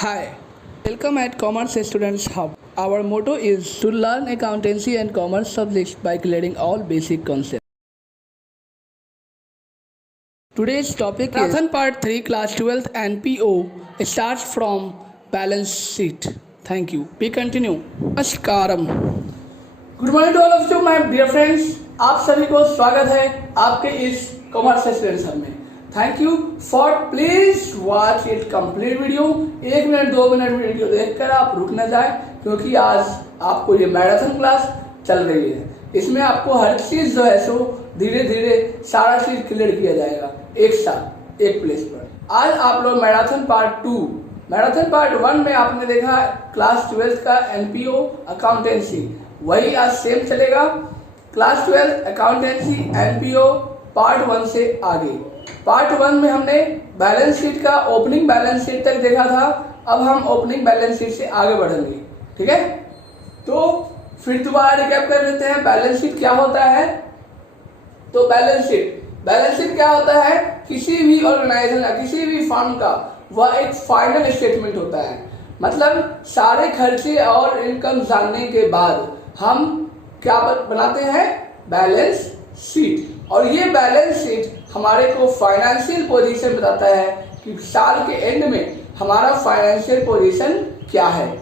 Hi, welcome at Commerce Students Hub. Our motto is to learn accountancy and commerce subjects by clearing all basic concepts. Today's topic is Marathon Part 3 Class 12th and PO starts from balance sheet. Thank you. We continue. Namaskaram. Good morning to all of you, my dear friends. आप सभी को स्वागत है आपके इस commerce students hub में. Thank you for please watch it complete video. 1 minute 2 minute video देखकर आप रुक न जाए, क्योंकि आज आपको ये मैराथन क्लास चल रही है. इसमें आपको हर चीज जो है सो धीरे धीरे सारा चीज क्लियर किया जाएगा एक साथ एक प्लेस पर. आज आप लोग मैराथन पार्ट 2, मैराथन पार्ट 1 में आपने देखा क्लास 12 का एनपीओ अकाउंटेंसी, वही आज सेम चलेगा. क्लास 12 अकाउंटेंसी एनपीओ पार्ट 1 से आगे. पार्ट 1 में हमने बैलेंस शीट का ओपनिंग बैलेंस शीट तक देखा था. अब हम ओपनिंग बैलेंस शीट से आगे बढ़ेंगे. ठीक है, तो फिर दोबारा रिकैप कर लेते हैं. बैलेंस शीट क्या होता है? तो बैलेंस शीट क्या होता है? किसी भी ऑर्गेनाइजेशन का, किसी भी फर्म का वह एक फाइनल स्टेटमेंट होता है. मतलब सारे खर्चे और इनकम जानने के बाद हम क्या बनाते हैं? Balance sheet. और ये बैलेंस शीट हमारे को फाइनेंशियल पोजीशन बताता है कि साल के एंड में हमारा फाइनेंशियल पोजीशन क्या है,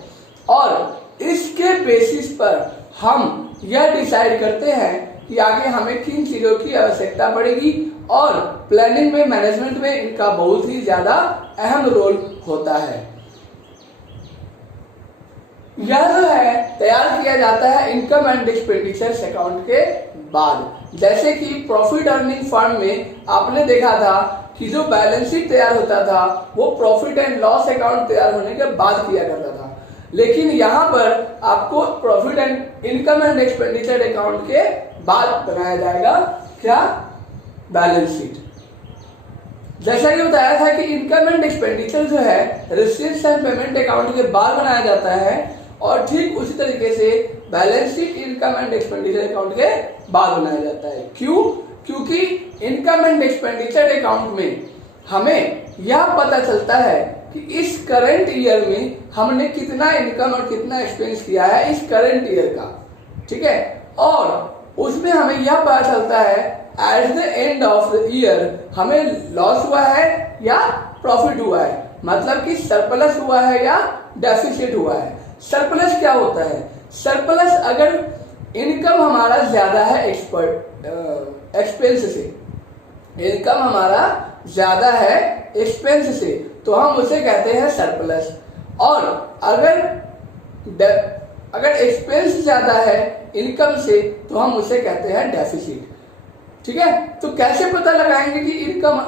और इसके बेसिस पर हम यह डिसाइड करते हैं कि आगे हमें किन चीजों की आवश्यकता पड़ेगी. और प्लानिंग में, मैनेजमेंट में इनका बहुत ही ज्यादा अहम रोल होता है. यह जो है तैयार किया जाता है इनकम एंड एक्सपेंडिचर्स अकाउंट के बाद. जैसे कि प्रॉफिट अर्निंग फर्म में आपने देखा था कि जो बैलेंस शीट तैयार होता था वो प्रॉफिट एंड लॉस अकाउंट तैयार होने के बाद किया करता था. लेकिन यहाँ पर आपको profit and income and expenditure account के बाद बनाया जाएगा क्या? Balance sheet. जैसा कि बताया था कि इनकम एंड एक्सपेंडिचर जो है रिसीट्स एंड पेमेंट अकाउंट के बाद बनाया जाता है, और ठीक उसी तरीके से balance sheet income and expenditure account के बाद बनाया जाता है. क्यों? क्योंकि इनकम एंड एक्सपेंडिचर अकाउंट में हमें यह पता चलता है कि इस करंट ईयर में हमने कितना इनकम और कितना एक्सपेंस किया है इस करंट ईयर का. ठीक है, और उसमें हमें यह पता चलता है at the end of the year हमें लॉस हुआ है या प्रॉफिट हुआ है. मतलब कि सरप्लस हुआ है या डेफिसिट हुआ है. सरप्लस क्या होता है? सरप्लस अगर इनकम हमारा ज्यादा है एक्सपेंस से, इनकम हमारा ज्यादा है एक्सपेंस से, तो हम उसे कहते हैं सरप्लस. और अगर एक्सपेंस ज्यादा है इनकम से तो हम उसे कहते हैं डेफिसिट. ठीक है, तो कैसे पता लगाएंगे कि इनकम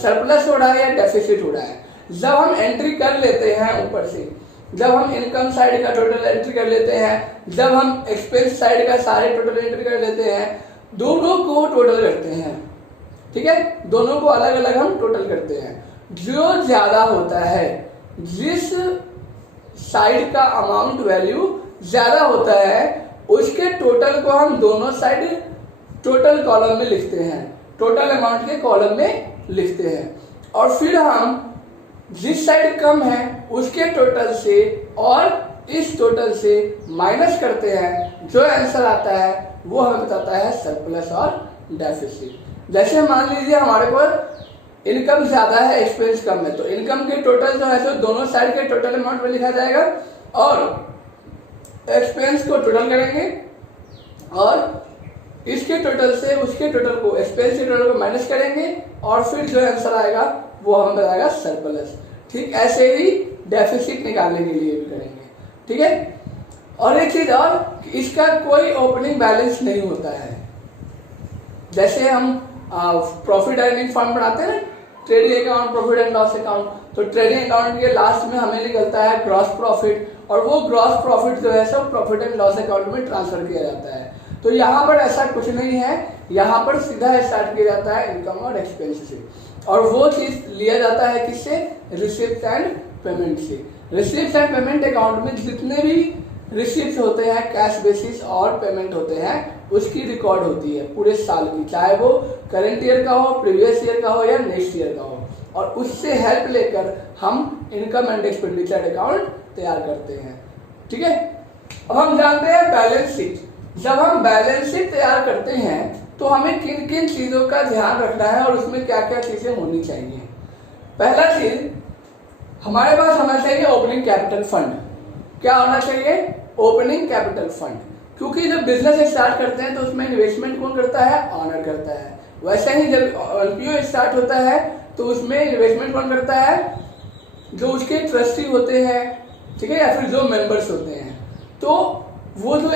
सरप्लस हो रहा है या डेफिसिट हो रहा है? जब हम एंट्री कर लेते हैं ऊपर से, जब हम इनकम साइड का टोटल एंट्री कर लेते हैं, जब हम एक्सपेंस साइड का सारे टोटल एंट्री कर लेते हैं, दोनों को टोटल करते हैं. ठीक है, दोनों को अलग अलग हम टोटल करते हैं. जो ज्यादा होता है, जिस साइड का अमाउंट वैल्यू ज्यादा होता है, उसके टोटल को हम दोनों साइड टोटल कॉलम में लिखते हैं, टोटल अमाउंट के कॉलम में लिखते हैं. और फिर हम जिस साइड कम है उसके टोटल से और इस टोटल से माइनस करते हैं. जो आंसर आता है वो हमें बताता है सरप्लस और डेफिसिट. जैसे मान लीजिए हमारे पास इनकम ज्यादा है एक्सपेंस कम है, तो इनकम के टोटल जो है सो दोनों साइड के टोटल अमाउंट में लिखा जाएगा, और एक्सपेंस को टोटल करेंगे और इसके टोटल से उसके टोटल को, एक्सपेंस के टोटल को माइनस करेंगे, और फिर जो आंसर आएगा वो हमें बताएगा सरप्लस. ठीक ऐसे ही डेफिसिट निकालने के लिए भी करेंगे. ठीक है, और एक चीज और, इसका कोई ओपनिंग बैलेंस नहीं होता है. जैसे हम प्रॉफिट अर्निंग फर्म बनाते हैं, trading account, profit and loss account, तो ट्रेडिंग अकाउंट के लास्ट में हमें निकलता है ग्रॉस प्रॉफिट, और वो ग्रॉस प्रॉफिट जो है सब प्रॉफिट एंड लॉस अकाउंट में ट्रांसफर किया जाता है. तो यहाँ पर ऐसा कुछ नहीं है, यहाँ पर सीधा स्टार्ट किया जाता है इनकम और एक्सपेंस से, और वो चीज लिया जाता है किससे? रिसिप्ट एंड पेमेंट से. रिसिप्ट एंड पेमेंट अकाउंट में जितने भी रिसिप्ट होते हैं, कैश बेसिस और पेमेंट होते हैं, उसकी रिकॉर्ड होती है पूरे साल की, चाहे वो करंट ईयर का हो, प्रीवियस ईयर का हो या नेक्स्ट ईयर का हो. और उससे हेल्प लेकर हम इनकम एंड एक्सपेंडिचर अकाउंट तैयार करते हैं। ठीक है, अब हम जानते हैं बैलेंस शीट। जब हम बैलेंस शीट तैयार करते हैं तो हमें किन किन चीजों का ध्यान रखना है और उसमें क्या क्या चीजें होनी चाहिए। पहला चीज, हमारे पास होना चाहिए ओपनिंग कैपिटल फंड। क्या होना चाहिए? Opening capital fund. क्योंकि जब बिजनेस स्टार्ट करते हैं तो उसमें इन्वेस्टमेंट कौन करता है? ऑनर करता है। वैसे ही जब एलपीओ स्टार्ट होता है तो उसमें इन्वेस्टमेंट कौन करता है? जो उसके ट्रस्टी होते हैं, ठीक है, या फिर जो मेंबर्स होते हैं। तो वो जो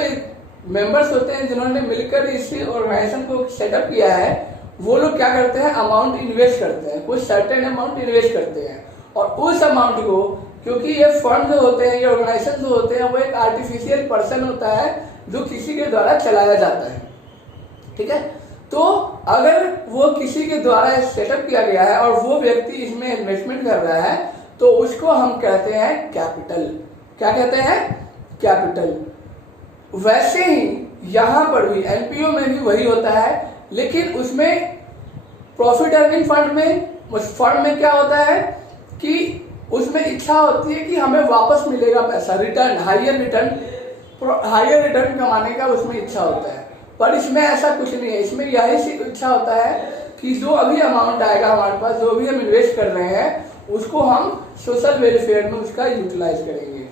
मेंबर्स होते हैं जिन्होंने मिलकर इस ऑर्गेनाइजेशन को सेटअप किया है, वो लोग क्या करते हैं? अमाउंट इन्वेस्ट करते हैं, कुछ सर्टेन अमाउंट इन्वेस्ट करते हैं। और उस अमाउंट को, क्योंकि ये फंड जो होते हैं, ये ऑर्गेनाइजेशन जो होते हैं, वो एक आर्टिफिशियल पर्सन होता है जो किसी के द्वारा चलाया जाता है। ठीक है, तो अगर वो किसी के द्वारा सेटअप किया गया है और वो व्यक्ति इसमें इन्वेस्टमेंट कर रहा है तो उसको हम कहते हैं कैपिटल। क्या कहते हैं? कैपिटल। वैसे ही यहां पर भी एनपीओ में भी वही होता है, लेकिन उसमें प्रॉफिट अर्निंग फंड में क्या होता है कि उसमें इच्छा होती है कि हमें वापस मिलेगा पैसा, रिटर्न, हायर रिटर्न कमाने का उसमें इच्छा होता है। पर इसमें ऐसा कुछ नहीं है। इसमें यही इच्छा होता है कि जो अभी अमाउंट आएगा हमारे पास, जो भी हम इन्वेस्ट कर रहे हैं, उसको हम सोशल वेलफेयर में उसका यूटिलाइज करेंगे।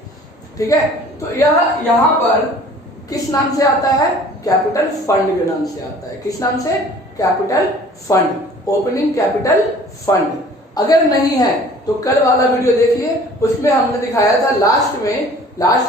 ठीक है, तो यह यहाँ पर किस नाम से आता है? कैपिटल फंड के नाम से आता है। किस नाम से? Capital fund, opening capital fund. अगर नहीं है तो कल वाला वीडियो देखिए, उसमें हमने दिखाया था लास्ट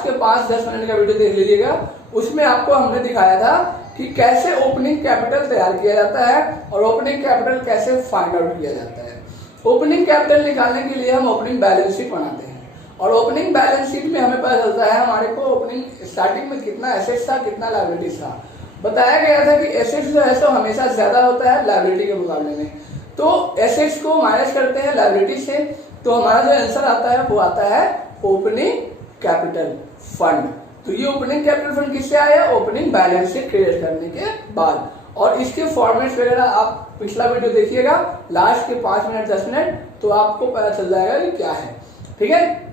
के 5-10 मिनट का वीडियो देख लीजिएगा। उसमें आपको हमने दिखाया था कि कैसे ओपनिंग कैपिटल तैयार किया जाता है और ओपनिंग कैपिटल कैसे फाइंड आउट किया जाता है। ओपनिंग कैपिटल निकालने के लिए हम ओपनिंग बैलेंस शीट बनाते हैं और ओपनिंग बैलेंस शीट में हमें पता चलता है हमारे को ओपनिंग स्टार्टिंग में कितना एसेट्स था, कितना लायबिलिटीज था। बताया गया था कि एसेट्स जो है सो हमेशा ज्यादा होता है लायबिलिटी के मुकाबले में। तो एसेट्स को माइनस करते हैं लायबिलिटी से, तो हमारा जो आंसर आता है वो आता है ओपनिंग कैपिटल फंड। तो ये ओपनिंग कैपिटल फंड किससे आया? ओपनिंग बैलेंस शीट क्रिएट करने के बाद। और इसके फॉर्मेट्स वगैरह आप पिछला वीडियो देखिएगा, लास्ट के 5 मिनट 10 मिनट, तो आपको पता चल जाएगा कि क्या है। ठीक है,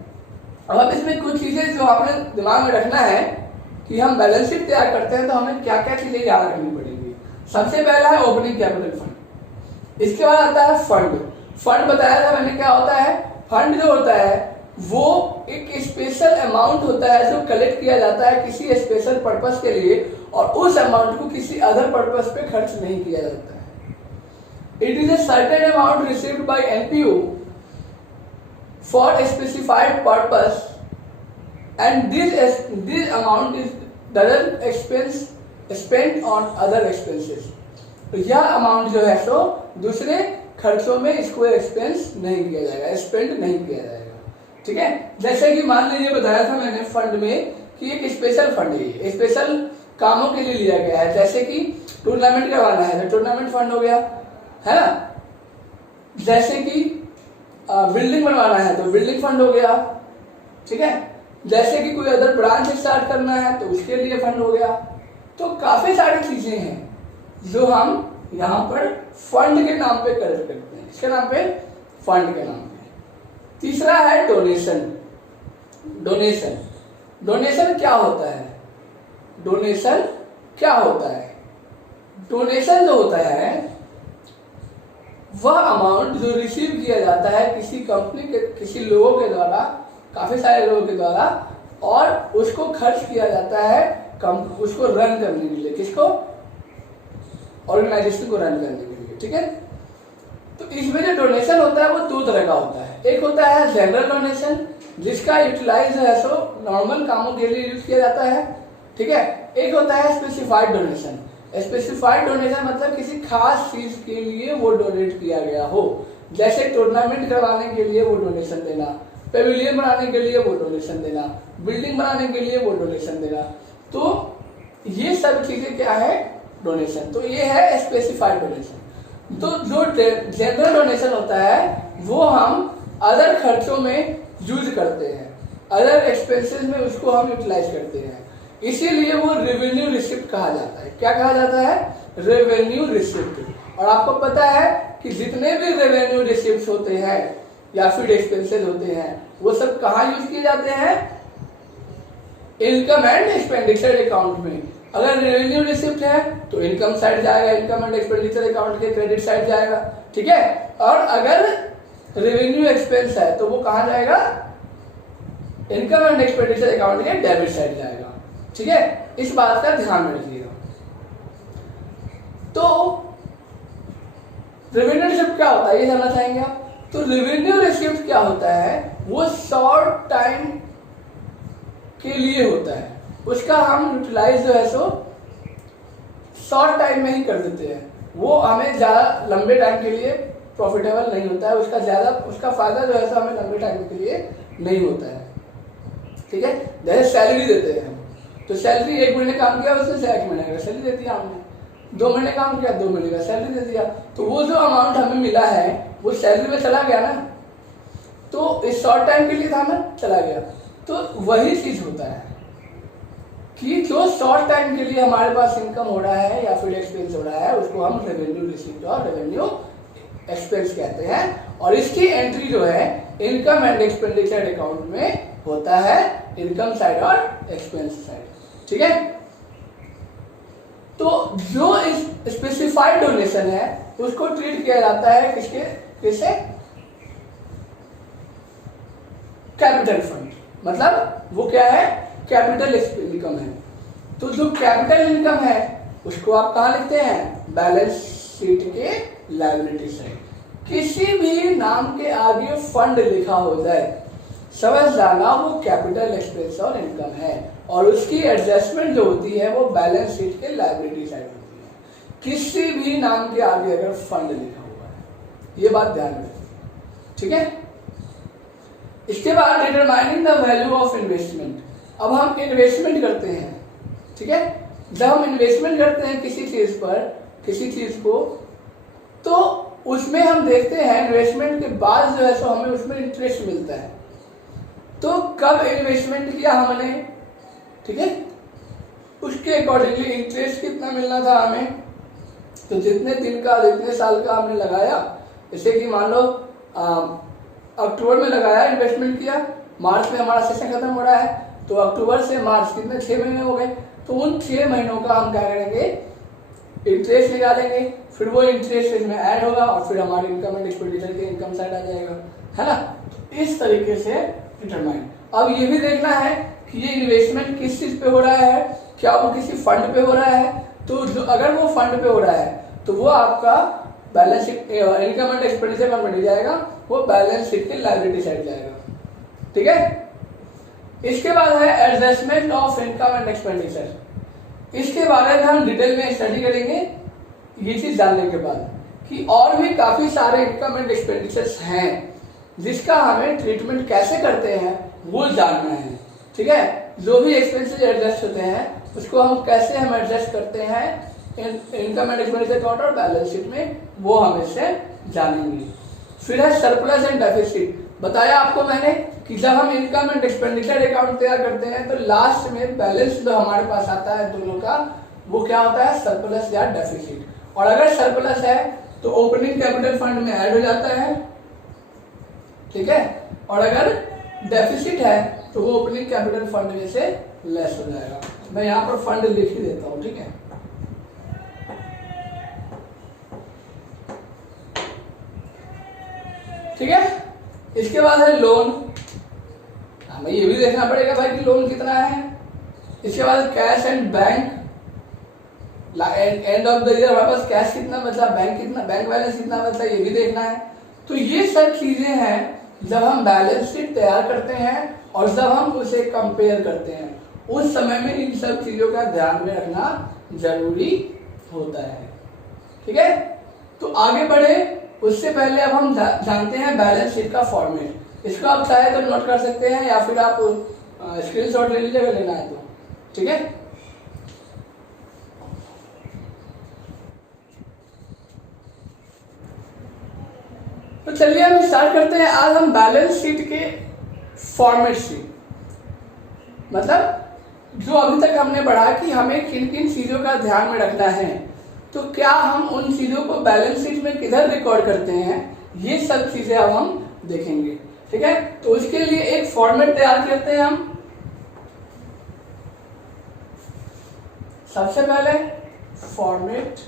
अब इसमें कुछ चीजें जो आपने दिमाग में रखना है कि हम बैलेंस शीट तैयार करते हैं तो हमें क्या क्या चीजें याद रखनी पड़ेगी। सबसे पहला है ओपनिंग कैपिटल फंड। इसके बाद आता है फंड। फंड बताया था मैंने क्या होता है। फंड जो होता है वो एक स्पेशल अमाउंट होता है जो कलेक्ट किया जाता है किसी स्पेशल पर्पस के लिए, और उस अमाउंट को किसी अदर पर्पस पे खर्च नहीं किया जाता है। It is a certain amount received by NPO for a specified purpose and this amount is doesn't expense spent on other expenses. तो यह अमाउंट जो है सो दूसरे खर्चों में इसको एक्सपेंस नहीं किया जाएगा, स्पेंड नहीं किया जाएगा। ठीक है, जैसे कि मान लीजिए बताया था मैंने फंड में कि एक स्पेशल फंड है, स्पेशल कामों के लिए लिया गया है। जैसे कि टूर्नामेंट करवाना है तो टूर्नामेंट फंड हो गया, है ना। जैसे कि बिल्डिंग बनवाना है तो बिल्डिंग फंड हो गया। ठीक है, जैसे कि कोई अदर ब्रांच स्टार्ट करना है तो उसके लिए फंड हो गया। तो काफी सारी चीजें हैं जो हम यहाँ पर फंड के नाम पे कलेक्ट करते हैं। इसके नाम पे, फंड के नाम पे। तीसरा है डोनेशन। डोनेशन, डोनेशन क्या होता है? डोनेशन क्या होता है? डोनेशन जो होता है वह अमाउंट जो रिसीव किया जाता है किसी कंपनी के, किसी लोगों के द्वारा, काफी सारे लोगों के द्वारा, और उसको खर्च किया जाता है उसको रन करने के लिए। किसको? ऑर्गेनाइजेशन को रन करने के लिए। ठीक है, तो इसमें जो डोनेशन होता है वो 2 तरह का होता है। एक होता है जनरल डोनेशन, जिसका यूटिलाइज है सो नॉर्मल कामों के लिए यूज किया जाता है। ठीक है, एक होता है स्पेसिफाइड डोनेशन। स्पेसिफाइड डोनेशन मतलब किसी खास चीज के लिए वो डोनेट किया गया हो। जैसे टूर्नामेंट करवाने के लिए वो डोनेशन देना, पेविलियन बनाने के लिए वो डोनेशन देना, बिल्डिंग बनाने के लिए वो डोनेशन देना। तो ये सब चीजें क्या है? डोनेशन। तो ये है स्पेसिफाइड डोनेशन। तो जो जनरल डोनेशन होता है वो हम अदर खर्चों में यूज करते हैं, अदर एक्सपेंसेस में उसको हम यूटिलाइज करते हैं। इसीलिए वो रेवेन्यू रिसिप्ट कहा जाता है। क्या कहा जाता है? Revenue receipt. और आपको पता है कि जितने भी रेवेन्यू रिसिप्ट होते हैं या फिर एक्सपेंसेस होते हैं वो सब कहाँ यूज किए जाते हैं? इनकम एंड एक्सपेंडिचर अकाउंट में। अगर रेवेन्यू रिसिप्ट है तो इनकम साइड जाएगा, इनकम एंड एक्सपेंडिचर अकाउंट के क्रेडिट साइड जाएगा, ठीक है। और अगर रेवेन्यू एक्सपेंस है तो वो कहाँ जाएगा? इनकम एंड एक्सपेंडिचर अकाउंट के डेबिट साइड जाएगा, ठीक है। इस बात का ध्यान में रखिएगा। तो रेवेन्यू रिसिप्ट क्या होता है ये जानना चाहेंगे आप? तो रेवेन्यू रिसिप्ट क्या होता है? वो शॉर्ट टाइम के लिए होता है, उसका हम यूटिलाइज जो है सो शॉर्ट टाइम में ही कर देते हैं। वो हमें ज्यादा लंबे टाइम के लिए प्रॉफिटेबल नहीं होता है, उसका फायदा जो है सो हमें लंबे टाइम के लिए नहीं होता है, ठीक है। जैसे सैलरी देते हैं हम, तो सैलरी 1 महीने काम किया उसने 1 महीने का सैलरी दे दिया हमने, 2 महीने काम किया 2 महीने का सैलरी दे दिया, तो वो जो अमाउंट हमें मिला है वो सैलरी में चला गया ना, तो इस शॉर्ट टाइम के लिए था ना, चला गया। तो वही चीज होता है कि जो शॉर्ट टाइम के लिए हमारे पास इनकम हो रहा है या फिर एक्सपेंस हो रहा है उसको हम रेवेन्यू रिसीप्ट और रेवेन्यू एक्सपेंस कहते हैं। और इसकी एंट्री जो है इनकम एंड एक्सपेंडिचर अकाउंट में होता है, इनकम साइड और एक्सपेंस साइड, ठीक है। तो जो स्पेसिफाइड डोनेशन है उसको ट्रीट किया जाता है किससे? कैपिटल फंड, मतलब वो क्या है? कैपिटल इनकम है। तो जो कैपिटल इनकम है उसको आप कहाँ लिखते हैं? बैलेंस शीट के लायबिलिटी साइड। किसी भी नाम के आगे फंड लिखा हो जाए समझ जाना वो कैपिटल एक्सपेंस और इनकम है, और उसकी एडजस्टमेंट जो होती है वो बैलेंस शीट के लायबिलिटी साइड होती है। किसी भी नाम के आगे अगर फंड लिखा हुआ है, ये बात ध्यान में, ठीक है। इसके बाद determining the value of investment. अब हम इन्वेस्टमेंट करते हैं, ठीक है। जब हम इन्वेस्टमेंट करते हैं किसी चीज पर, किसी चीज को, तो उसमें हम देखते हैं इन्वेस्टमेंट के बाद जो है सो हमें उसमें इंटरेस्ट मिलता है। तो कब इन्वेस्टमेंट किया हमने, ठीक है, उसके अकॉर्डिंगली इंटरेस्ट कितना मिलना था हमें। तो जितने दिन का, जितने साल का हमने लगाया, जैसे कि मान लो अक्टूबर में लगाया, इन्वेस्टमेंट किया, मार्च में हमारा सेशन खत्म हो रहा है, तो अक्टूबर से मार्च कितने 6 महीने हो गए। तो उन 6 महीनों का हम क्या करेंगे? इंटरेस्ट निकालेंगे, फिर वो इंटरेस्ट इसमें ऐड होगा और फिर हमारे इनकम एंड एक्सपेंडिचर के इनकम साइड आ जाएगा, है ना। तो इस तरीके से डिटरमाइन। अब ये भी देखना है कि ये इन्वेस्टमेंट किस चीज पे हो रहा है, क्या वो किसी फंड पे हो रहा है। तो जो अगर वो फंड पे हो रहा है तो वो आपका balance sheet income and expenditure में बन जाएगा, वो बैलेंस शीट के लायबिलिटी साइड जाएगा, ठीक है। इसके बाद है adjustment of income and expenditure. इसके बारे में हम डिटेल में स्टडी करेंगे ये चीज जानने के बाद कि और भी काफी सारे इनकम एंड एक्सपेंडिचर्स हैं जिसका हमें ट्रीटमेंट कैसे करते हैं वो जानना है, ठीक है। जो भी एक्सपेंसेस एडजस्ट होते हैं उसको हम कैसे एडजस्ट करते हैं इनकम एंड एक्सपेंडिचर अकाउंट और बैलेंस शीट में, वो हम इससे जानेंगे। फिर है सरप्लस एंड डेफिसिट। बताया आपको मैंने कि जब हम इनकम एंड एक्सपेंडिचर अकाउंट तैयार करते हैं तो लास्ट में बैलेंस जो हमारे पास आता है दोनों का, वो क्या होता है? सरप्लस या डेफिसिट। और अगर सरप्लस है तो ओपनिंग कैपिटल फंड में ऐड हो जाता है, ठीक है। और अगर डेफिसिट है तो वो ओपनिंग कैपिटल फंड में से लेस हो जाएगा। मैं यहाँ पर फंड लिख ही देता हूँ, ठीक है। ठीक है। इसके बाद है लोन। हमें ये भी देखना पड़ेगा भाई कि लोन कितना है। इसके बाद cash and bank. End of the year हमारे पास कैश कितना बचा, बैंक बैलेंस कितना बचा, ये भी देखना है। तो ये सब चीजें हैं जब हम बैलेंस शीट तैयार करते हैं और जब हम उसे कंपेयर करते हैं उस समय में इन सब चीजों का ध्यान में रखना जरूरी होता है, ठीक है। तो आगे बढ़े उससे पहले अब हम जानते हैं बैलेंस शीट का फॉर्मेट। इसको आप चाहे तो नोट कर सकते हैं या फिर आप स्क्रीनशॉट ले लीजिए अगर लेना है तो, ठीक है। तो चलिए हम स्टार्ट करते हैं। आज हम बैलेंस शीट के फॉर्मेट से, मतलब जो अभी तक हमने पढ़ा कि हमें किन किन चीजों का ध्यान में रखना है। तो क्या हम उन चीजों को बैलेंस शीट में किधर रिकॉर्ड करते हैं, ये सब चीजें अब हम देखेंगे। ठीक है, तो उसके लिए एक फॉर्मेट तैयार करते हैं हम। सबसे पहले फॉर्मेट,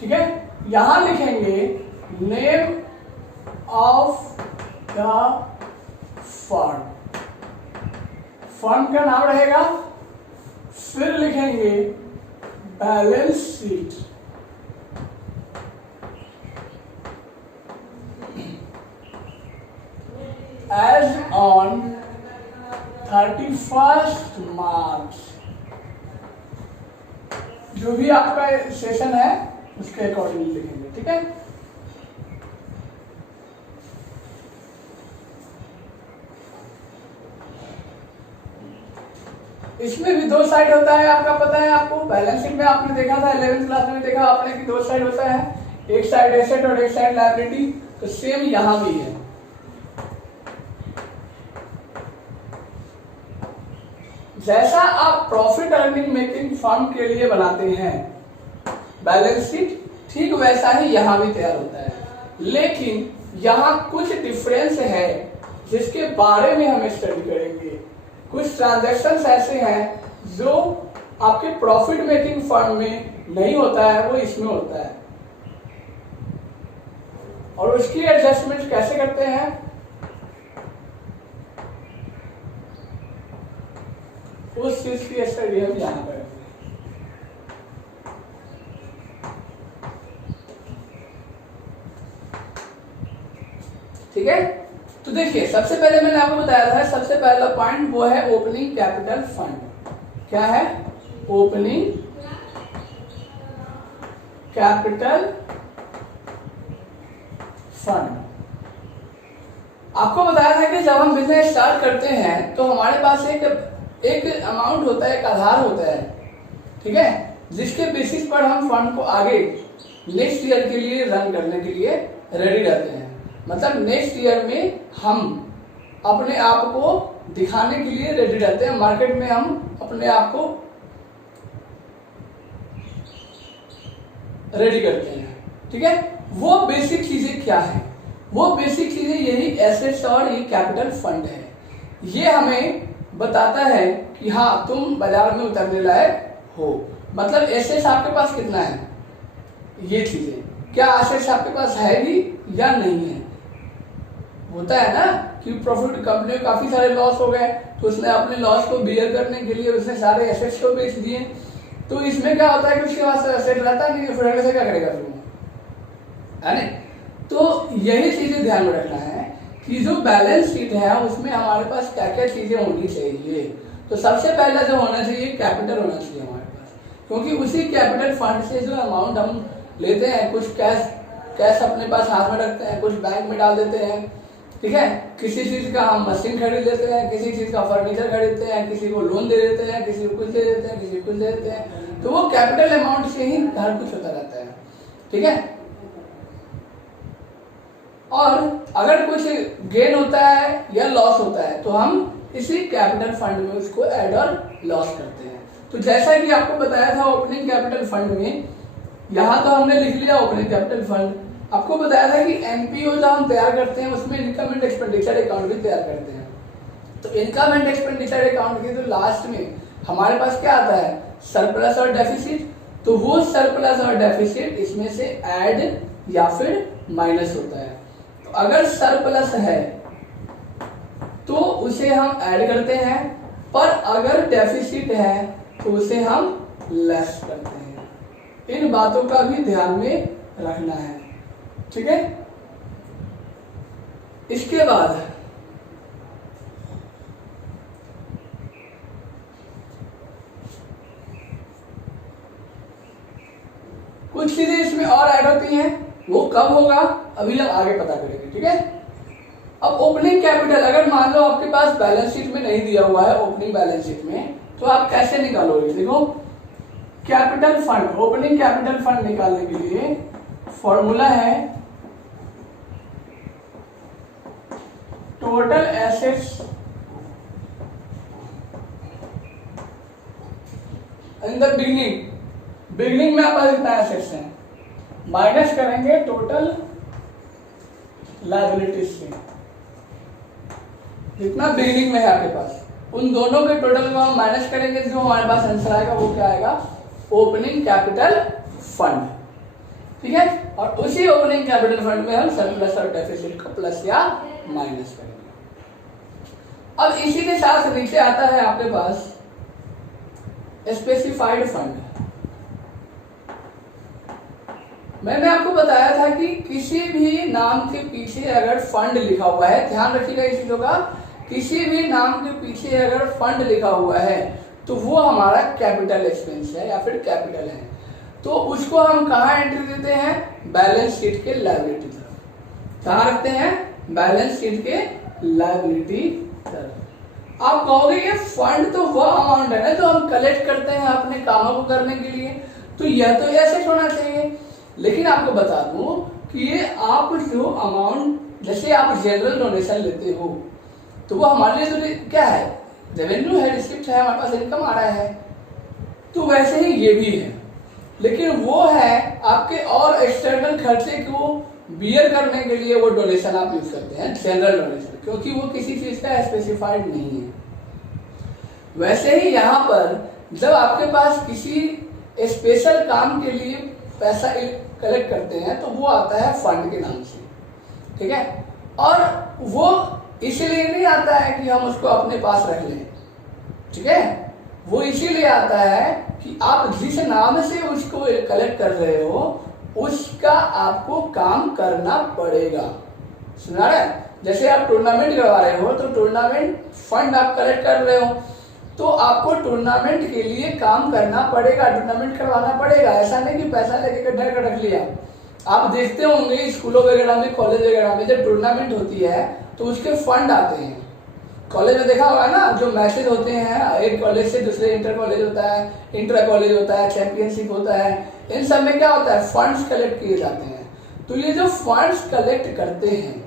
ठीक है, यहां लिखेंगे name of the firm, firm का नाम रहेगा, फिर लिखेंगे बैलेंस शीट, एज ऑन 31 मार्च, जो भी आपका सेशन है उसके अकॉर्डिंग लिखेंगे। ठीक है, इसमें भी दो साइड होता है, आपका पता है आपको, बैलेंस शीट में आपने देखा था 11th क्लास में देखा आपने कि दो साइड होता है, एक साइड एसेट और एक साइड लायबिलिटी। तो सेम यहां भी है। जैसा आप प्रॉफिट अर्निंग मेकिंग फर्म के लिए बनाते हैं बैलेंस शीट, ठीक वैसा ही यहां भी तैयार होता है, लेकिन यहां कुछ डिफरेंस है जिसके बारे में हम स्टडी करेंगे। कुछ ट्रांजैक्शंस ऐसे हैं जो आपके प्रॉफिट मेकिंग फर्म में नहीं होता है, वो इसमें होता है, और उसकी एडजस्टमेंट कैसे करते हैं उस चीज की स्टडी हम यहां करेंगे। ठीक है, तो देखिए सबसे पहले मैंने आपको बताया था, सबसे पहला पॉइंट वो है ओपनिंग कैपिटल फंड। क्या है? Opening capital fund. आपको बताया था कि जब हम बिजनेस स्टार्ट करते हैं तो हमारे पास एक अमाउंट होता है, एक आधार होता है, ठीक है, जिसके बेसिस पर हम फंड को आगे नेक्स्ट ईयर के लिए रन करने के लिए रेडी रहते हैं। मतलब नेक्स्ट ईयर में हम अपने आप को दिखाने के लिए रेडी रहते हैं, मार्केट में हम अपने आप को रेडी करते हैं। ठीक है, वो बेसिक चीजें क्या है? वो बेसिक चीजें यही एसेट्स और ये कैपिटल फंड है। ये हमें बताता है कि हाँ तुम बाजार में उतरने लायक हो। मतलब एसेट्स आपके पास कितना है, ये चीजें, क्या एसेट्स आपके पास है भी या नहीं है। होता है ना कि प्रॉफिट कंपनी को काफी सारे लॉस हो गए तो उसने अपने लॉस को बियर करने के लिए उसने सारे एसेट्स को बेच दिए। तो इसमें क्या होता है कि उसके पास एसेट रहता नहीं, फिर आगे से क्या करेगा है ना। तो यही चीजें ध्यान में रखना है कि जो बैलेंस शीट है उसमें हमारे पास क्या क्या चीजें होनी चाहिए। तो सबसे पहला जो होना चाहिए कैपिटल होना चाहिए हमारे पास, क्योंकि उसी कैपिटल फंड से जो अमाउंट हम लेते हैं, कुछ कैश अपने पास हाथ में रखते हैं, कुछ बैंक में डाल देते हैं। ठीक है, किसी चीज का हम मशीन खरीद लेते हैं, किसी चीज का फर्नीचर खरीदते हैं, किसी को लोन दे देते हैं, किसी को कुछ दे देते हैं, किसी को कुछ दे देते हैं। तो वो कैपिटल अमाउंट से ही हर कुछ होता रहता है। ठीक है, और अगर कुछ गेन होता है या लॉस होता है तो हम इसी कैपिटल फंड में उसको ऐड और लॉस करते हैं। तो जैसा कि आपको बताया था ओपनिंग कैपिटल फंड में, यहां तो हमने लिख लिया ओपनिंग कैपिटल फंड। आपको बताया था कि एनपीओ जो हम तैयार करते हैं उसमें इनकम एंड एक्सपेंडिचर अकाउंट भी तैयार करते हैं। तो इनकम एंड एक्सपेंडिचर अकाउंट के तो लास्ट में हमारे पास क्या आता है, सरप्लस और डेफिसिट। तो वो सरप्लस और डेफिसिट इसमें से ऐड या फिर माइनस होता है। तो अगर सरप्लस है तो उसे हम ऐड करते हैं, पर अगर डेफिसिट है तो उसे हम लेस करते हैं। इन बातों का भी ध्यान में रखना है। ठीक है, इसके बाद कुछ चीजें इसमें और ऐड होती हैं, वो कब होगा अभी हम आगे पता करेंगे। ठीक है, अब ओपनिंग कैपिटल अगर मान लो आपके पास बैलेंस शीट में नहीं दिया हुआ है, ओपनिंग बैलेंस शीट में, तो आप कैसे निकालोगे। देखो capital fund, opening capital fund निकालने के लिए फॉर्मूला है total assets in the beginning में आपके पास इतना एसेट्स हैं, माइनस करेंगे टोटल लायबिलिटीज से, जितना बिगनिंग में है आपके पास, उन दोनों के टोटल को हम माइनस करेंगे, जो हमारे पास आंसर आएगा वो क्या आएगा, ओपनिंग कैपिटल फंड। ठीक है, और उसी ओपनिंग कैपिटल फंड में हम सरप्लस और डेफिसिट को प्लस या माइनस करेंगे। अब इसी के साथ नीचे आता है आपके पास स्पेसिफाइड फंड। मैंने आपको बताया था कि किसी भी नाम के पीछे अगर फंड लिखा हुआ है, ध्यान रखिएगा इस चीजों का, किसी भी नाम के पीछे अगर फंड लिखा हुआ है तो वो हमारा कैपिटल एक्सपेंस है या फिर कैपिटल है। तो उसको हम कहाँ एंट्री देते हैं, बैलेंस शीट के लायबिलिटी तरफ। कहाँ रखते हैं, बैलेंस शीट के लायबिलिटी तरफ। आप कहोगे ये फंड तो वह अमाउंट है ना जो हम कलेक्ट करते हैं अपने कामों को करने के लिए, तो यह तो ऐसे होना चाहिए। लेकिन आपको बता दूं कि ये आप जो अमाउंट, जैसे आप जनरल डोनेशन लेते हो तो वो हमारे लिए तो क्या है, रेवेन्यू है, रिसिप्ट है, हमारे पास इनकम आ रहा है, तो वैसे ही ये भी है। लेकिन वो है आपके और एक्सटर्नल खर्चे को बियर करने के लिए वो डोनेशन आप यूज करते हैं, जनरल डोनेशन, क्योंकि वो किसी चीज का स्पेसिफाइड नहीं है। वैसे ही यहाँ पर जब आपके पास किसी स्पेशल काम के लिए पैसा कलेक्ट करते हैं तो वो आता है फंड के नाम से। ठीक है, और वो इसीलिए नहीं आता है कि हम उसको अपने पास रख लें। ठीक है, वो इसीलिए आता है कि आप जिस नाम से उसको कलेक्ट कर रहे हो उसका आपको काम करना पड़ेगा। सुना रहे, जैसे आप टूर्नामेंट करवा रहे हो तो टूर्नामेंट फंड आप कलेक्ट कर रहे हो तो आपको टूर्नामेंट के लिए काम करना पड़ेगा, टूर्नामेंट करवाना पड़ेगा। ऐसा नहीं कि पैसा लेके इकट्ठा कर रख लिया। आप देखते होंगे स्कूलों वगैरह में, कॉलेज वगैरह में जब टूर्नामेंट होती है तो उसके फंड आते हैं। कॉलेज में देखा होगा ना, जो मैचेज होते हैं एक कॉलेज से दूसरे, इंटर कॉलेज होता है, इंटर कॉलेज होता है, चैंपियनशिप होता है, इन सब में क्या होता है, फंड्स कलेक्ट किए जाते हैं। तो ये जो फंड्स कलेक्ट करते हैं,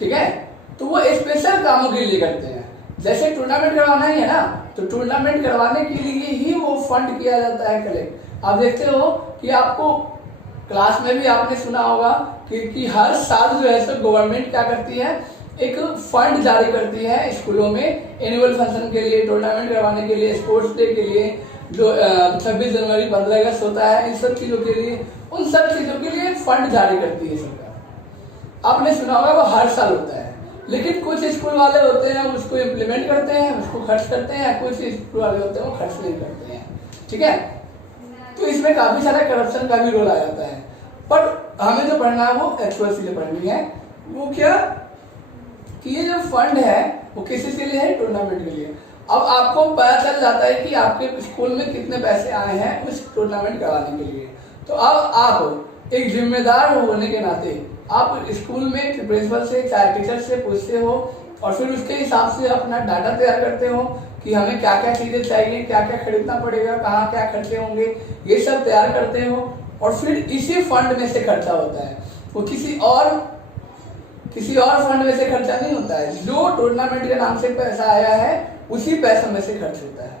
ठीक है, तो वो स्पेशल कामों के लिए करते हैं। जैसे टूर्नामेंट करवाना ही है ना, तो टूर्नामेंट करवाने के लिए ही वो फंड किया जाता है कलेक्ट। आप देखते हो कि आपको क्लास में भी आपने सुना होगा कि हर साल जो है सो गवर्नमेंट क्या करती है, एक फंड जारी करती है स्कूलों में एनुअल फंक्शन के लिए, टूर्नामेंट करवाने के लिए, स्पोर्ट्स डे के लिए, जो 26 जनवरी 15 अगस्त होता है, इन सब चीजों के लिए, उन सब चीजों के लिए फंड जारी करती है सरकार। आपने सुना होगा वो हर साल होता है। लेकिन कुछ स्कूल वाले होते हैं उसको इम्प्लीमेंट करते हैं, उसको खर्च करते हैं, कुछ स्कूल वाले होते हैं वो खर्च नहीं करते हैं। ठीक है, तो इसमें काफी सारा करप्शन का भी रोल आ जाता है। पर हमें जो पढ़ना है वो एक्चुअल चीजें पढ़नी है। वो क्या कि ये जो फंड है वो किसी के लिए है, टूर्नामेंट के लिए। अब आपको पता चल जाता है कि आपके स्कूल में कितने पैसे आए हैं उस टूर्नामेंट कराने के लिए। तो अब आप एक जिम्मेदार होने के नाते आप स्कूल में प्रिंसिपल से, चाहे टीचर से पूछते हो और फिर उसके हिसाब से अपना डाटा तैयार करते हो कि हमें क्या क्या चीजें चाहिए, क्या क्या खरीदना पड़ेगा, कहाँ क्या खर्चे होंगे, ये सब तैयार करते हो। और फिर इसी फंड में से खर्चा होता है, वो किसी और फंड में से खर्चा नहीं होता है। जो टूर्नामेंट के नाम से पैसा आया है उसी पैसे में से खर्च होता है।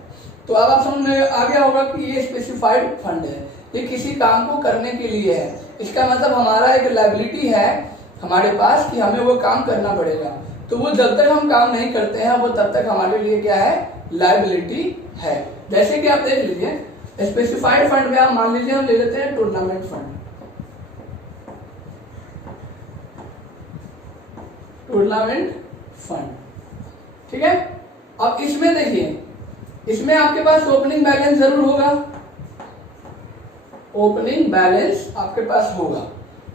तो अब आप समझ में आ गया होगा कि ये स्पेसिफाइड फंड है, ये किसी काम को करने के लिए है। इसका मतलब हमारा एक लायबिलिटी है हमारे पास कि हमें वो काम करना पड़ेगा। तो वो जब तक हम काम नहीं करते हैं वो तब तक हमारे लिए क्या है, लायबिलिटी है। जैसे कि आप देख लीजिए स्पेसिफाइड फंड में आप मान लीजिए हम ले लेते हैं टूर्नामेंट फंड। टूर्नामेंट फंड, ठीक है। अब इसमें देखिए, इसमें आपके पास ओपनिंग बैलेंस जरूर होगा, ओपनिंग बैलेंस आपके पास होगा।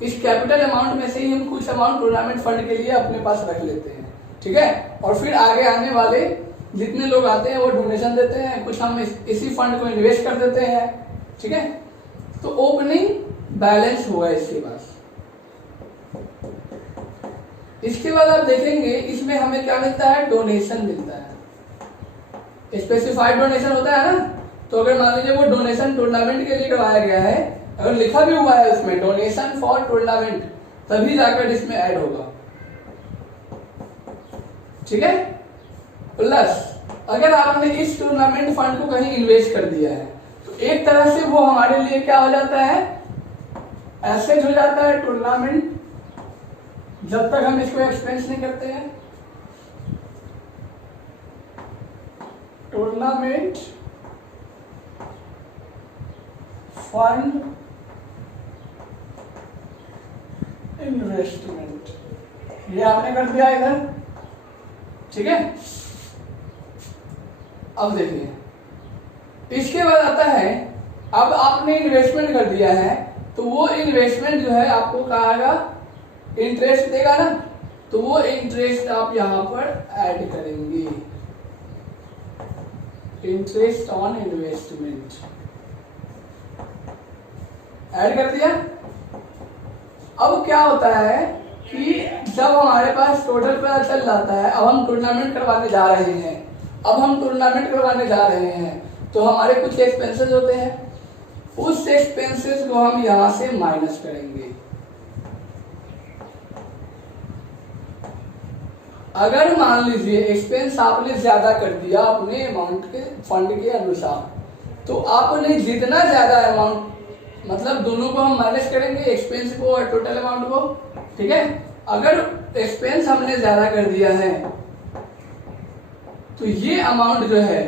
इस कैपिटल अमाउंट में से ही हम कुछ अमाउंट टूर्नामेंट फंड के लिए अपने पास रख लेते हैं, ठीक है। और फिर आगे आने वाले जितने लोग आते हैं वो डोनेशन देते हैं, कुछ हम इसी फंड को इन्वेस्ट कर देते हैं, ठीक है। तो ओपनिंग बैलेंस हुआ इसके पास। इसके बाद आप देखेंगे इसमें हमें क्या मिलता है, डोनेशन मिलता है। स्पेसिफाइड डोनेशन होता है ना, तो अगर मान लीजिए वो डोनेशन टूर्नामेंट के लिए करवाया गया है, अगर लिखा भी हुआ है उसमें डोनेशन फॉर टूर्नामेंट, तभी जाकर इसमें ऐड होगा, ठीक है। प्लस अगर आपने इस टूर्नामेंट फंड को कहीं इन्वेस्ट कर दिया है तो एक तरह से वो हमारे लिए क्या हो जाता है, एसेट हो जाता है टूर्नामेंट, जब तक हम इसको एक्सपेंस नहीं करते हैं। टूर्नामेंट फंड इन्वेस्टमेंट, ये आपने कर दिया इधर, ठीक है। अब देखिए इसके बाद आता है, अब आपने इन्वेस्टमेंट कर दिया है तो वो इन्वेस्टमेंट जो है आपको कहा इंटरेस्ट देगा ना, तो वो इंटरेस्ट आप यहां पर ऐड करेंगे, इंटरेस्ट ऑन इन्वेस्टमेंट ऐड कर दिया। अब क्या होता है कि जब हमारे पास टोटल पता चल जाता है, अब हम टूर्नामेंट करवाने जा रहे हैं, तो हमारे कुछ एक्सपेंसेस होते हैं, उस एक्सपेंसेस को हम यहां से माइनस करेंगे। अगर मान लीजिए एक्सपेंस आपने ज्यादा कर दिया अपने अमाउंट के फंड के अनुसार, तो आपने जितना ज्यादा अमाउंट, मतलब दोनों को हम माइनस करेंगे, एक्सपेंस को और टोटल अमाउंट को, ठीक है। अगर एक्सपेंस हमने ज्यादा कर दिया है तो ये अमाउंट जो है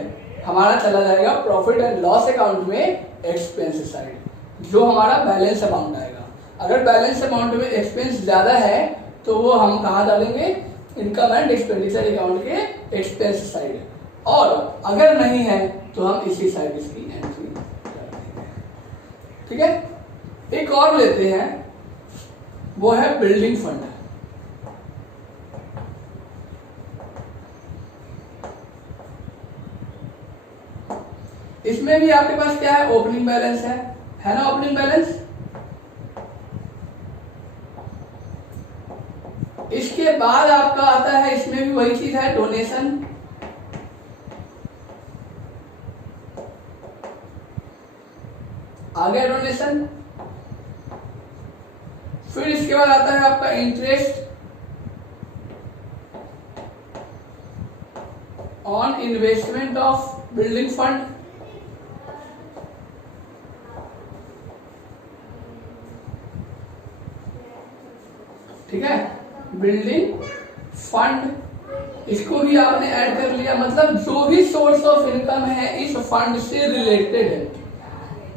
हमारा चला जाएगा प्रॉफिट एंड लॉस अकाउंट में, एक्सपेंस साइड, जो हमारा बैलेंस अमाउंट आएगा। अगर बैलेंस अमाउंट में एक्सपेंस ज्यादा है तो वो हम कहाँ डालेंगे, इनकम एंड एक्सपेंडिचर अकाउंट के एक्सपेंस साइड, और अगर नहीं है तो हम इसी साइड इसकी एंट्री कर देंगे, ठीक है। एक और लेते हैं, वो है बिल्डिंग फंड। इसमें भी आपके पास क्या है, ओपनिंग बैलेंस है ना, ओपनिंग बैलेंस। इसके बाद आपका आता है, इसमें भी वही चीज है, डोनेशन, आ गया डोनेशन। फिर इसके बाद आता है आपका interest on investment of building fund, ठीक है, बिल्डिंग फंड, इसको भी आपने ऐड कर लिया। मतलब जो भी सोर्स ऑफ इनकम है इस फंड से रिलेटेड है,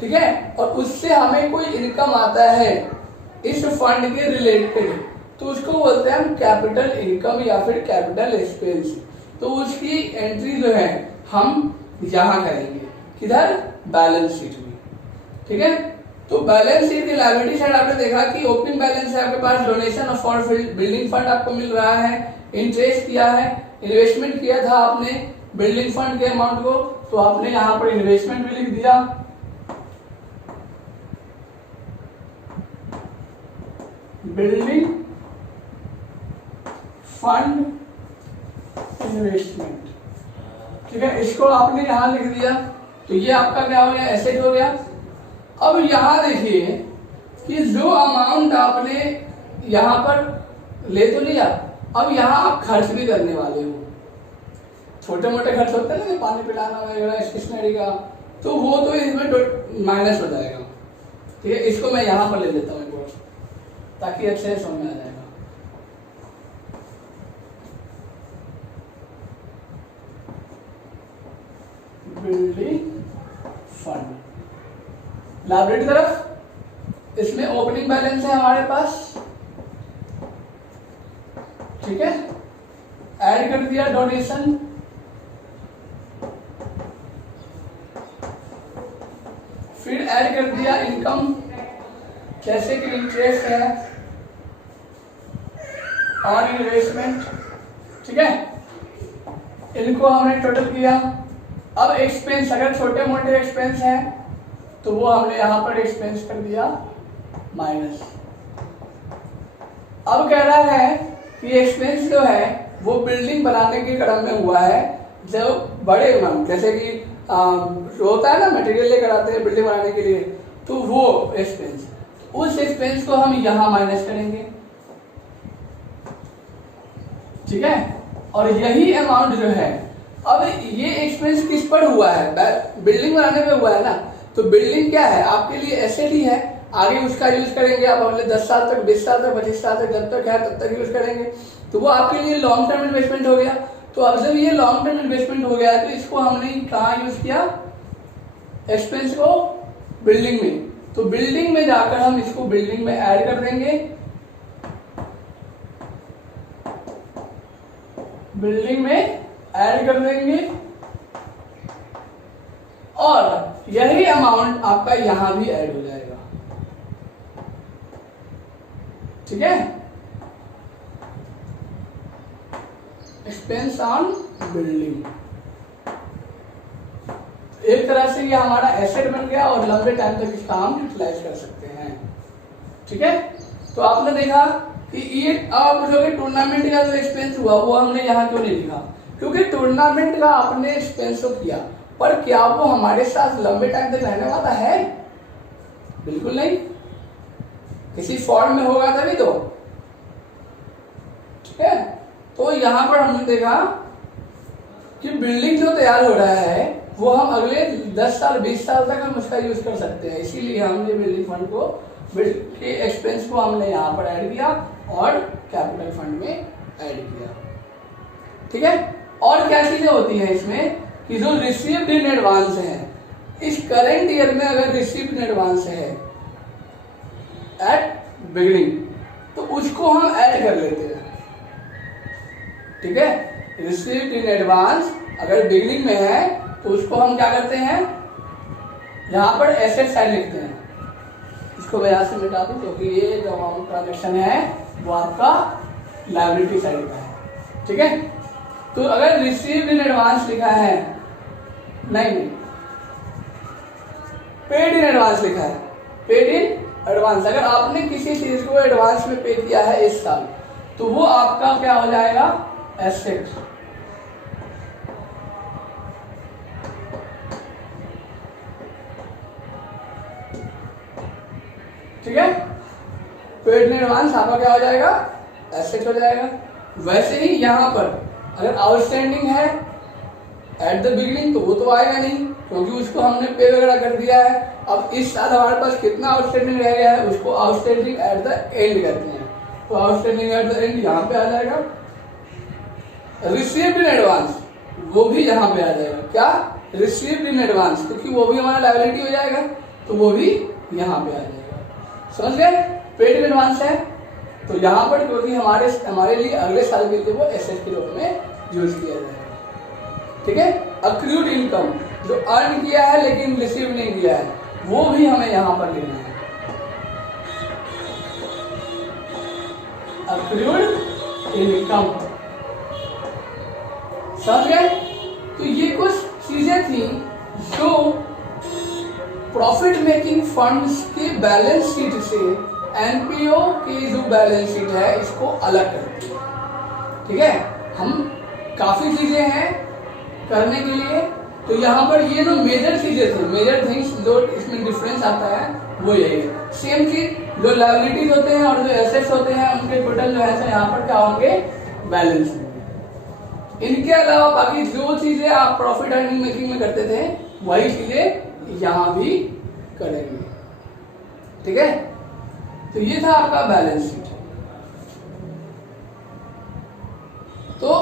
ठीक है, और उससे हमें कोई इनकम आता है इस फंड के रिलेटेड, तो उसको बोलते हैं हम कैपिटल इनकम या फिर कैपिटल एक्सपेंस। तो उसकी एंट्री जो है हम यहां करेंगे, किधर, बैलेंस शीट में, ठीक है। तो बैलेंस शीट की लायबिलिटी साइड आपने देखा कि ओपनिंग बैलेंस है आपके पास, डोनेशन फॉर बिल्डिंग फंड आपको मिल रहा है, इंटरेस्ट किया है, इन्वेस्टमेंट किया था आपने बिल्डिंग फंड के अमाउंट को, तो आपने यहां पर इन्वेस्टमेंट भी लिख दिया, बिल्डिंग फंड इन्वेस्टमेंट, ठीक है, इसको आपने यहां लिख दिया। तो ये आपका क्या हो गया, एसेट हो गया। अब यहां देखिए कि जो अमाउंट आपने यहां पर ले तो लिया, अब यहां आप खर्च भी करने वाले हो, छोटे मोटे खर्च होते हैं ना, पानी पिलाना वगैरह, स्टेशनरी का, तो वो तो इसमें माइनस हो जाएगा, ठीक है। इसको मैं यहां पर ले लेता हूं ताकि अच्छे से समझ में आ जाएगा। बिल्डिंग फंड, लायबिलिटी तरफ, इसमें ओपनिंग बैलेंस है हमारे पास, ठीक है, ऐड कर दिया डोनेशन, फिर ऐड कर दिया इनकम, जैसे कि इंटरेस्ट है ऑन इन्वेस्टमेंट, ठीक है, इनको हमने टोटल किया। अब एक्सपेंस, अगर छोटे मोटे एक्सपेंस हैं तो वो हमने यहां पर एक्सपेंस कर दिया माइनस। अब कह रहा है कि एक्सपेंस जो है वो बिल्डिंग बनाने के क्रम में हुआ है, जो बड़े अमाउंट, जैसे कि होता है ना मटेरियल लेकर आते हैं बिल्डिंग बनाने के लिए, तो वो एक्सपेंस, उस एक्सपेंस को हम यहां माइनस करेंगे, ठीक है। और यही अमाउंट जो है अब ये एक्सपेंस किस पर हुआ है? बिल्डिंग बनाने पे हुआ है ना। तो बिल्डिंग क्या है? आपके लिए एसेट ही है, आगे उसका यूज करेंगे आप अगले 10 साल तक, 20 साल तक, 25 साल तक, जब तक है तब तक यूज करेंगे। तो वो आपके लिए लॉन्ग टर्म इन्वेस्टमेंट हो गया। तो अब जब ये लॉन्ग टर्म इन्वेस्टमेंट हो गया तो इसको हमने कहाँ यूज किया? एक्सपेंस को बिल्डिंग में। तो बिल्डिंग में जाकर हम इसको बिल्डिंग में ऐड कर देंगे, बिल्डिंग में ऐड कर देंगे, और यही अमाउंट आपका यहां भी ऐड हो जाएगा। ठीक है, एक्सपेंस ऑन बिल्डिंग। एक तरह से ये हमारा एसेट बन गया और लंबे टाइम तक इसका हम यूटिलाइज कर सकते हैं। ठीक है, तो आपने देखा कि ये आप पूछोगे टूर्नामेंट का जो एक्सपेंस हुआ वो हमने यहाँ क्यों नहीं लिखा? क्योंकि टूर्नामेंट का आपने एक्सपेंस तो किया, पर क्या वो हमारे साथ लंबे टाइम तक रहने वाला है? बिल्कुल नहीं, किसी फॉर्म में होगा तभी तो। ठीक है, तो यहां पर हमने देखा कि बिल्डिंग जो तैयार हो रहा है वो हम अगले 10 साल 20 साल तक हम उसका यूज कर सकते हैं। इसीलिए हमने बिल्डिंग फंड को के एक्सपेंस को हमने यहाँ पर ऐड किया और कैपिटल फंड में ऐड किया। ठीक है, और क्या चीजें होती हैं इसमें कि जो रिसीव्ड इन एडवांस है, इस करेंट ईयर में अगर रिसीव्ड इन एडवांस है एट बिगिनिंग तो उसको हम ऐड कर लेते हैं। ठीक है, रिसीव्ड इन एडवांस अगर बिगिनिंग में है तो उसको हम क्या करते हैं, यहां पर एसेट साइड लिखते हैं। इसको मैं यहां से मिटा दूं क्योंकि ये जो अमाउंट ट्रांजेक्शन है वो आपका लायबिलिटी साइड का है। ठीक है, तो अगर रिसीव्ड इन एडवांस लिखा है, नहीं पेड इन एडवांस लिखा है, पेड इन एडवांस, अगर आपने किसी चीज को एडवांस में पे किया है इस साल तो वो आपका क्या हो जाएगा? एसेट। ठीक है, पेड इन एडवांस आपका क्या हो जाएगा? एसेट हो जाएगा। वैसे ही यहां पर अगर आउटस्टैंडिंग है एट द बिगिनिंग तो वो तो आएगा नहीं क्योंकि उसको हमने पे वगैरह कर दिया है। अब इस साल हमारे पास कितना आउटस्टैंडिंग रह गया है उसको आउटस्टैंडिंग एट द एंड कहते हैं। तो आउटस्टैंडिंग एट द एंड यहाँ पे आ जाएगा। रिसीव्ड इन एडवांस वो भी यहाँ पे आ जाएगा। क्या? रिसीव्ड इन एडवांस, क्योंकि वो भी हमारा लायबिलिटी हो जाएगा तो वो भी यहाँ पे आ जाएगा। समझ गए? पेड इन एडवांस है तो यहाँ पर क्योंकि हमारे लिए अगले साल के लिए वो एसेट के रूप में यूज किया जाएगा। ठीक है, अक्रूड इनकम जो अर्न किया है लेकिन रिसीव नहीं किया है वो भी हमें यहां पर लेना है। अक्रूड इनकम, समझ गए? तो ये कुछ चीजें थी जो प्रॉफिट मेकिंग फंड्स के बैलेंस शीट से एनपीओ की जो बैलेंस शीट है इसको अलग करती है। ठीक है, हम काफी चीजें हैं करने के लिए, तो यहाँ पर ये जो मेजर चीजें थी, मेजर थिंग्स जो इसमें डिफरेंस आता है वो यही है। सेम चीज जो लायबिलिटीज होते हैं और जो एसेट्स होते हैं उनके टोटल जो है यहाँ पर क्या होंगे? बैलेंस होंगे। इनके अलावा बाकी जो चीजें आप प्रॉफिट अर्निंग मेकिंग में करते थे वही चीजें यहाँ भी करेंगे। ठीक है, तो ये था आपका बैलेंस शीट। तो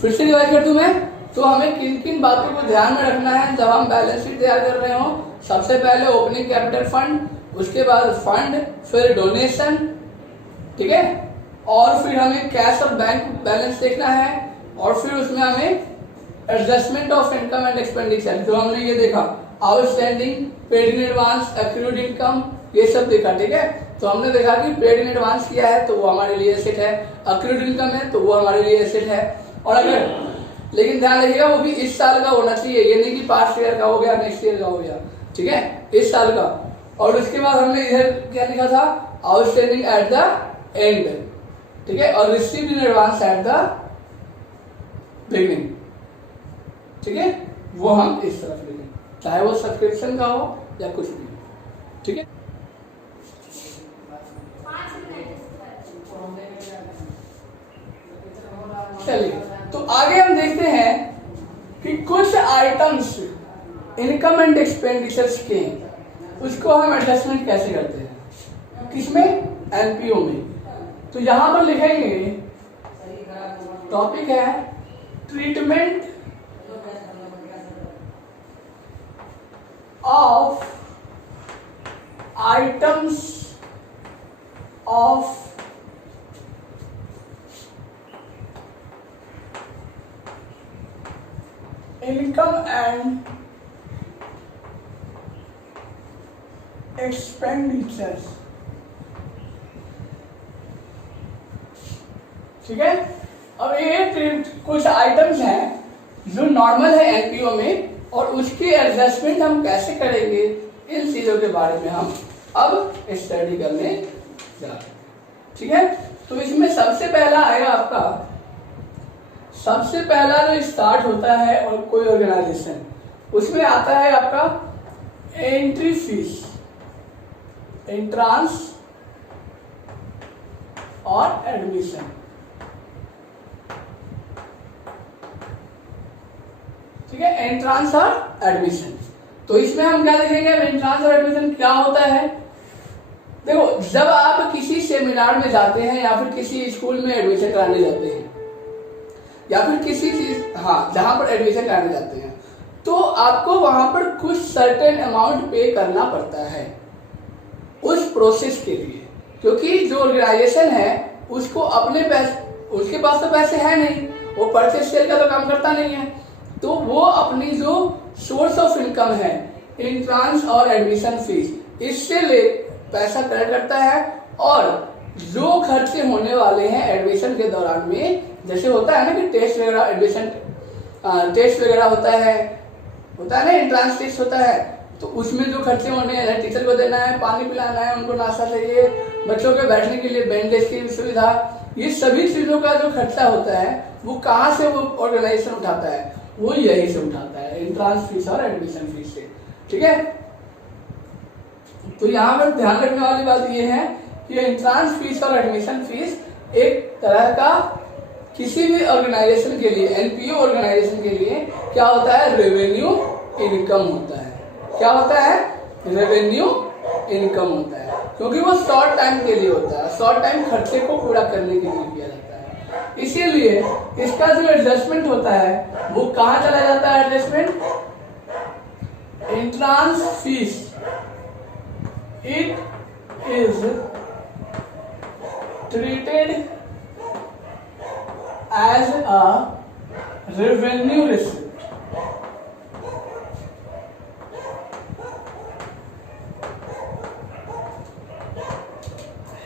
फिर से रिवाइज कर दूं मैं, तो हमें किन किन बातों को ध्यान में रखना है जब हम बैलेंस शीट तैयार कर रहे हो? सबसे पहले ओपनिंग कैपिटल फंड, उसके बाद फंड, फिर डोनेशन। ठीक है, और फिर हमें कैश और बैंक बैलेंस देखना है, और फिर उसमें हमें adjustment of income and expenditure जो हमने ये देखा, outstanding, paid in advance, accrued income, ये सब देखा। ठीक है, तो हमने देखा कि पेड इन एडवांस किया है तो वो हमारे लिए एसेट है, एक्रूड इनकम है तो वो हमारे लिए एसेट है। और अगर, लेकिन ध्यान रखिएगा वो भी इस साल का होना चाहिए, ये नहीं कि पास्ट ईयर का हो गया नेक्स्ट ईयर का हो गया। ठीक है, इस साल का। और उसके बाद हमने इधर क्या लिखा था? Outstanding at the end. ठीक है, और received in advance at the beginning. ठीक है, वो हम इस तरफ लिखें, चाहे वो सब्सक्रिप्शन का हो या कुछ भी। ठीक है, चलिए तो आगे हम देखते हैं कि कुछ आइटम्स इनकम एंड एक्सपेंडिचर्स के, उसको हम एडजस्टमेंट कैसे करते हैं, किसमें, एनपीओ में। तो यहां पर लिखेंगे, टॉपिक है treatment of items of income and expenditures. ठीक है। अब ये कुछ आइटम्स हैं जो नॉर्मल है एनपीओ में, और उसकी एडजस्टमेंट हम कैसे करेंगे, इन चीजों के बारे में हम अब स्टडी करने जा रहे हैं। ठीक है। तो इसमें सबसे पहला आएगा आपका, सबसे पहला जो स्टार्ट होता है और कोई ऑर्गेनाइजेशन, उसमें आता है आपका एंट्री फीस, एंट्रांस और एडमिशन। ठीक है, एंट्रांस और एडमिशन। तो इसमें हम क्या देखेंगे, एंट्रांस और एडमिशन क्या होता है। देखो, जब आप किसी सेमिनार में जाते हैं या फिर किसी स्कूल में एडमिशन कराने जाते हैं या फिर किसी चीज, हाँ, जहां पर एडमिशन कराने जाते हैं, तो आपको वहां पर कुछ सर्टेन अमाउंट पे करना पड़ता है उस प्रोसेस के लिए, क्योंकि जो ऑर्गेनाइजेशन है उसको अपने पैसे, उसके पास तो पैसे है नहीं, वो परचेज सेल का तो काम करता नहीं है, तो वो अपनी जो सोर्स ऑफ इनकम है, एंट्रांस और एडमिशन फीस, इससे ले पैसा कलेक्ट करता है। और जो खर्चे होने वाले हैं एडमिशन के दौरान में, जैसे होता है ना कि टेस्ट वगैरह, एडमिशन टेस्ट वगैरह होता है ना, एंट्रांस टेस्ट होता है, तो उसमें जो खर्चे होने हैं, टीचर को देना है, पानी पिलाना है, उनको नाश्ता चाहिए, बच्चों के बैठने के लिए बेंच डेस्क की सुविधा, ये सभी चीजों का जो खर्चा होता है वो कहाँ से वो ऑर्गेनाइजेशन उठाता है, वो यही से उठाता है, एंट्रांस फीस और एडमिशन फीस से। ठीक है। तो यहाँ पर ध्यान रखने वाली बात यह है कि एंट्रांस फीस और एडमिशन फीस एक तरह का किसी भी ऑर्गेनाइजेशन के लिए, एनपीओ ऑर्गेनाइजेशन के लिए क्या होता है, रेवेन्यू इनकम होता है। क्या होता है, रेवेन्यू इनकम होता है, क्योंकि वो शॉर्ट टाइम के लिए होता है, शॉर्ट टाइम खर्चे को पूरा करने के लिए किया जाता है। इसीलिए इसका जो एडजस्टमेंट होता है वो कहाँ चला जाता है, adjustment, entrance fee, it is treated as a revenue receipt.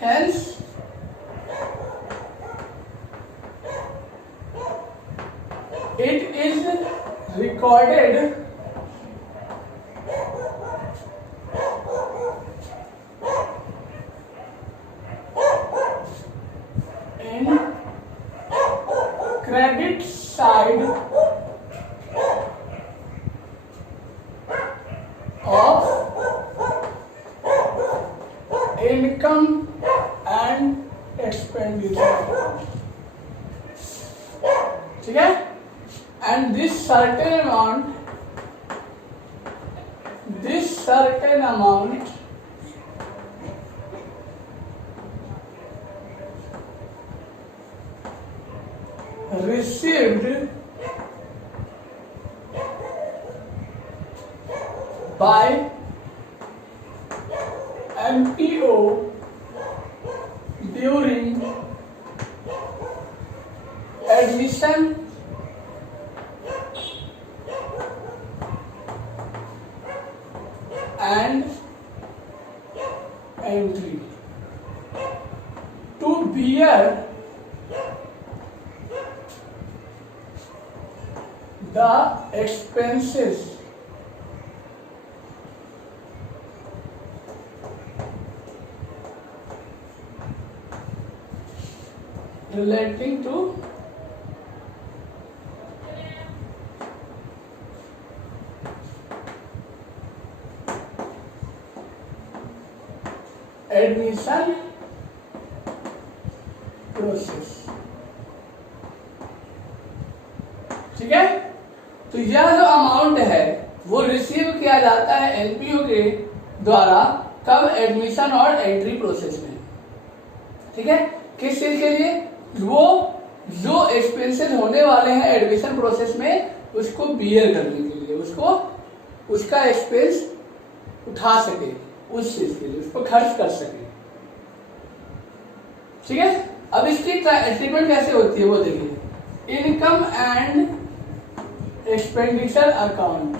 Hence, it is recorded in credit side of income and expenditure। ठीक है। and this certain amount received by MPO during admission and entry to bear the expenses relating to admission process। ठीक है। तो यह जो amount है वो receive किया जाता है एनपीओ के द्वारा कब? एडमिशन और एंट्री प्रोसेस में। ठीक है, किस चीज के लिए? वो जो एक्सपेंसेस होने वाले हैं एडमिशन प्रोसेस में उसको बियर करने के लिए, उसको उसका एक्सपेंस उठा सके, उस चीज के लिए उसको खर्च कर सके। ठीक है, अब इसकी ट्रीटमेंट कैसे होती है वो देखिए। इनकम एंड एक्सपेंडिचर अकाउंट,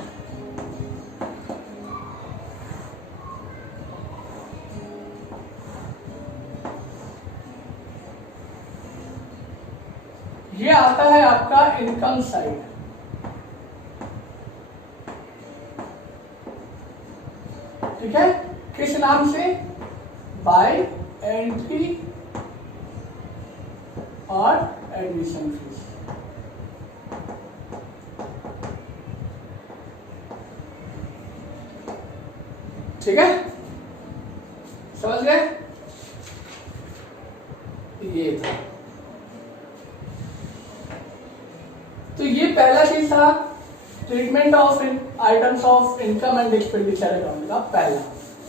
ये आता है आपका इनकम साइड। ठीक है, किस नाम से? बाय एंट्री और एडमिशन फीस। ठीक है, समझ गए? ये था, तो ये पहला चीज था treatment of items of income and expenditure account का पहला।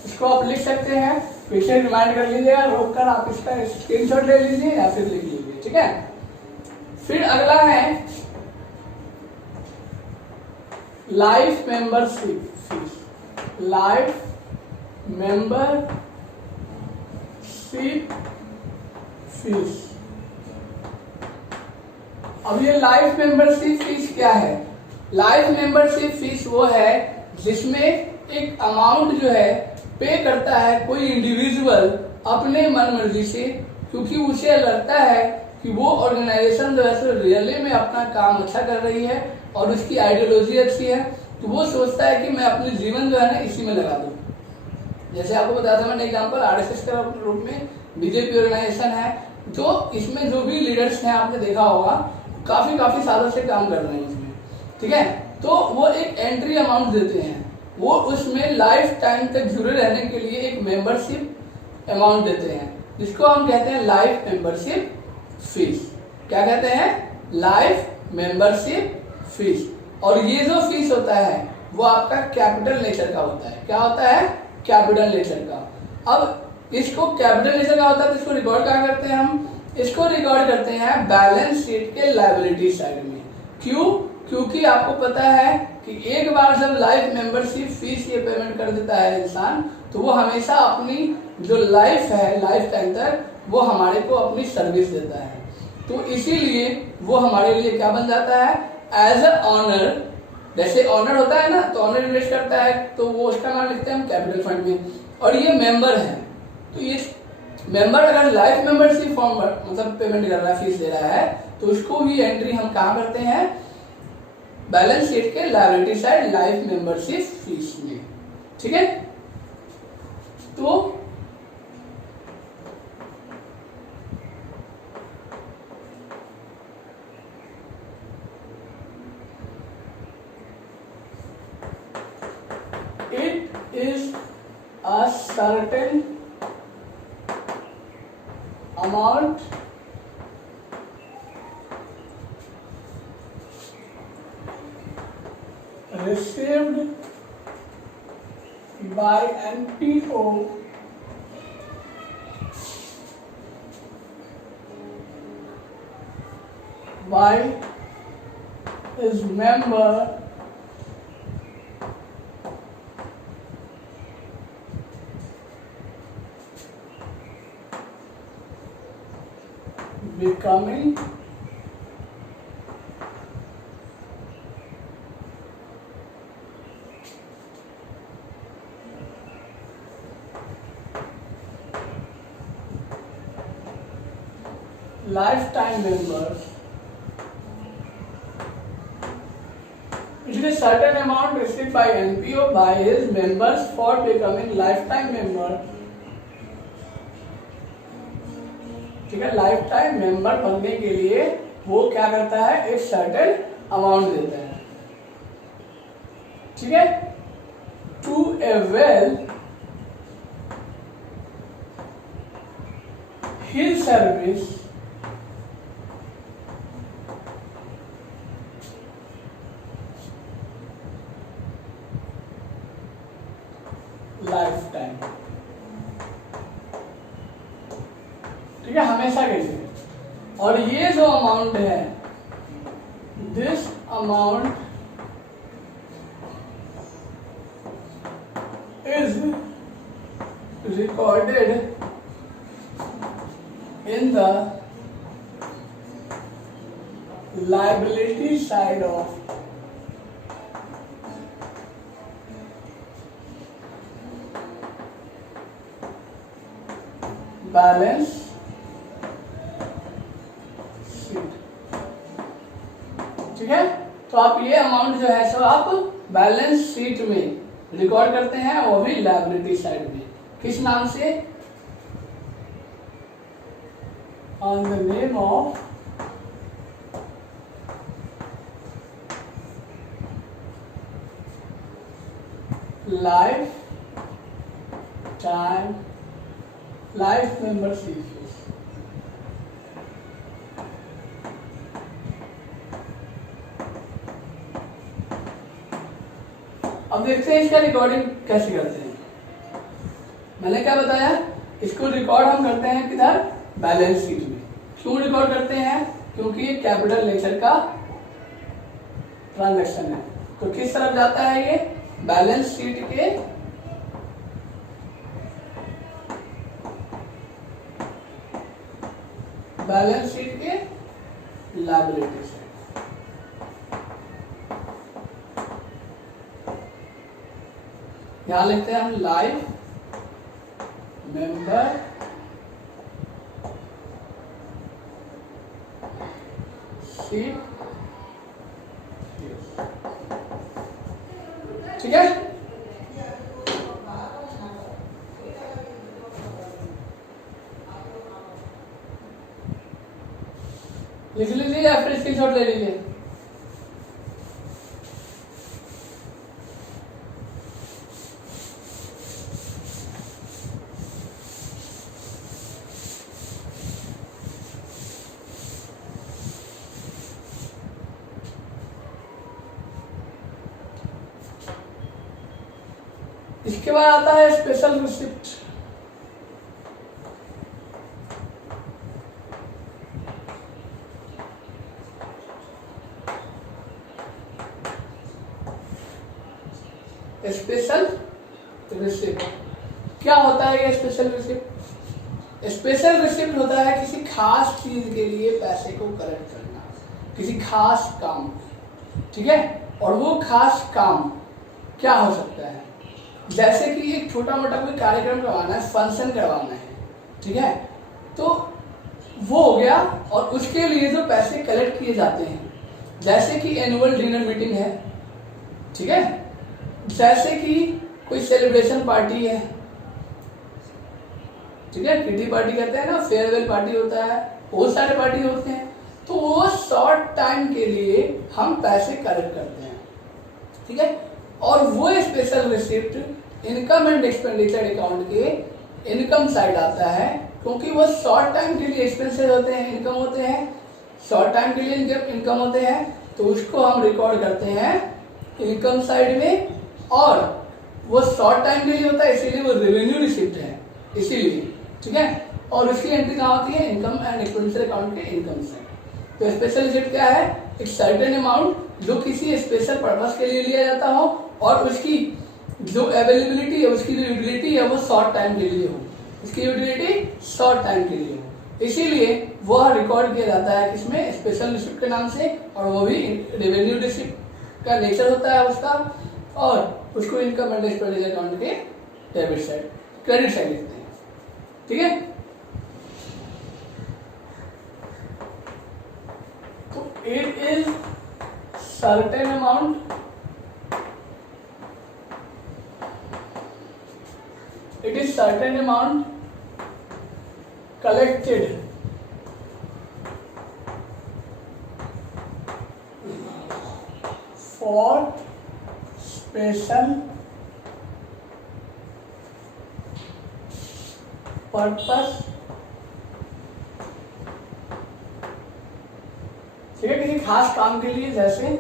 इसको आप लिख सकते हैं, पीछे रिमाइंड कर लीजिएगा, रोक कर आप इसका स्क्रीनशॉट ले लीजिए या फिर लिख लीजिए। ठीक है, फिर अगला है life membership fees. Life membership fees. अब ये लाइफ मेंबरशिप फीस क्या है? लाइफ मेंबरशिप फीस वो है जिसमें एक अमाउंट जो है पे करता है कोई इंडिविजुअल अपने मन मर्जी से, क्योंकि उसे लगता है कि वो ऑर्गेनाइजेशन जो है रियली में अपना काम अच्छा कर रही है और उसकी आइडियोलॉजी अच्छी है, तो वो सोचता है कि मैं अपने जीवन जो है ना इसी में लगा दूं। जैसे आपको बताया था मैंने एग्जाम्पल, आरएसएस के रूप में बीजेपी ऑर्गेनाइजेशन है, जो इसमें जो भी लीडर्स हैं आपने देखा होगा काफी सालों से काम कर रहे हैं इसमें। ठीक है, तो वो एक एंट्री अमाउंट देते हैं, वो उसमें लाइफ टाइम तक जुड़े रहने के लिए एक मेंबरशिप अमाउंट देते हैं, जिसको हम कहते हैं लाइफ मेंबरशिप फीस। क्या कहते हैं? Life membership fees. और ये जो फीस होता है वो आपका कैपिटल नेचर का होता है। क्या होता है? कैपिटल नेचर का। अब इसको कैपिटल नेचर का होता है तो इसको रिकॉर्ड क्या करते हैं हम? इसको रिकॉर्ड करते हैं बैलेंस शीट के लायबिलिटी साइड में। क्यों? क्योंकि आपको पता है कि एक बार जब लाइफ मेंबरशिप फीस ये पेमेंट कर देता है इंसान, तो वो हमेशा अपनी जो लाइफ है, लाइफ टाइम तक वो हमारे को अपनी सर्विस देता है। तो इसीलिए वो हमारे लिए क्या बन जाता है? As a owner. जैसे ऑनर होता है ना, तो ऑनर इन्वेस्ट करता है तो वो उसका नाम लिखते हैं हम कैपिटल फंड में। और ये मेंबर है, तो ये मेंबर अगर लाइफ मेंबरशिप फॉर्म मतलब पेमेंट कर रहा है, फीस दे रहा है, तो उसको भी एंट्री हम कहाँ करते हैं? बैलेंस शीट के liability side life membership fees में। ठीक है, तो it is a certain amount received by NPO by his member becoming lifetime members. It is a certain amount received by NPO by his members for becoming lifetime member. ठीक है, life time member बनने के लिए वो क्या करता है? एक सर्टेन अमाउंट देता है। ठीक है, to avail his service lifetime, ठीक है, हमेशा के लिए। और ये जो अमाउंट है, this amount is recorded in the liability side of balance sheet, ठीक है। तो आप ये अमाउंट जो है सो आप बैलेंस शीट में रिकॉर्ड करते हैं, वो भी लायबिलिटी साइड में। किस नाम से? on the name of life membership fees। अब देखते हैं इसका रिकॉर्डिंग कैसे करते हैं। मैंने क्या बताया, इसको रिकॉर्ड हम करते हैं किधर? बैलेंस शीट में। क्यों रिकॉर्ड करते हैं? क्योंकि ये कैपिटल नेचर का ट्रांजैक्शन है। तो किस तरफ जाता है ये? बैलेंस शीट के लायबिलिटी से। यहां लिखते हैं हम लाइफ मेंबर शीट, ठीक है। लिख लीजिए या फिर स्क्रीनशॉट ले लीजिए। इसके बाद आता है स्पेशल रिसिप्ट। स्पेशल रिसिप्ट क्या होता है? ये स्पेशल रिसिप्ट, स्पेशल रिसिप्ट होता है किसी खास चीज के लिए पैसे को कलेक्ट करना, किसी खास काम, ठीक है। और वो खास काम क्या हो सकता है? जैसे कि एक छोटा मोटा कोई कार्यक्रम करवाना है, फंक्शन करवाना है, ठीक है, तो वो हो गया। और उसके लिए जो पैसे कलेक्ट किए जाते हैं, जैसे कि एनुअल डिनर मीटिंग है, ठीक है, जैसे कि कोई सेलिब्रेशन पार्टी है, ठीक है, किटी पार्टी कहते हैं ना, फेयरवेल पार्टी होता है, बहुत सारे पार्टी होते हैं। तो वो शॉर्ट टाइम के लिए हम पैसे कलेक्ट करते हैं, ठीक है। और वो special receipt income and expenditure account के इनकम साइड आता है, क्योंकि वो शॉर्ट टाइम के लिए एक्सपेंसेस होते हैं, इनकम होते हैं, शॉर्ट टाइम के लिए इनकम होते हैं, तो उसको हम रिकॉर्ड करते हैं इनकम साइड में। और वो शॉर्ट टाइम के लिए होता है, इसीलिए वो रेवेन्यू रिसिप्ट है, इसीलिए, ठीक है। और उसकी एंट्री कहाँ होती है? इनकम एंड एक्सपेंडिचर अकाउंट के इनकम साइड। तो स्पेशल रिसिप्ट क्या है? एक सर्टेन अमाउंट जो किसी स्पेशल पर्पस के लिए लिया जाता हो, और उसकी जो अवेलेबिलिटी है, उसकी जो यूटिलिटी है, वो शॉर्ट टाइम के लिए हो, उसकी यूटिलिटी शॉर्ट टाइम के लिए हो, इसीलिए वह रिकॉर्ड किया जाता है किसमें? स्पेशल रिसिप्ट के नाम से। और वो भी रेवेन्यू रिसिप्ट का नेचर होता है उसका, और उसको इनकम एंड एक्सपेंडिचर अकाउंट के डेबिट साइड, क्रेडिट साइड लिखते हैं, ठीक है। तो it is certain amount, it is certain amount collected for special purpose, ठीक है, किसी खास काम के लिए, जैसे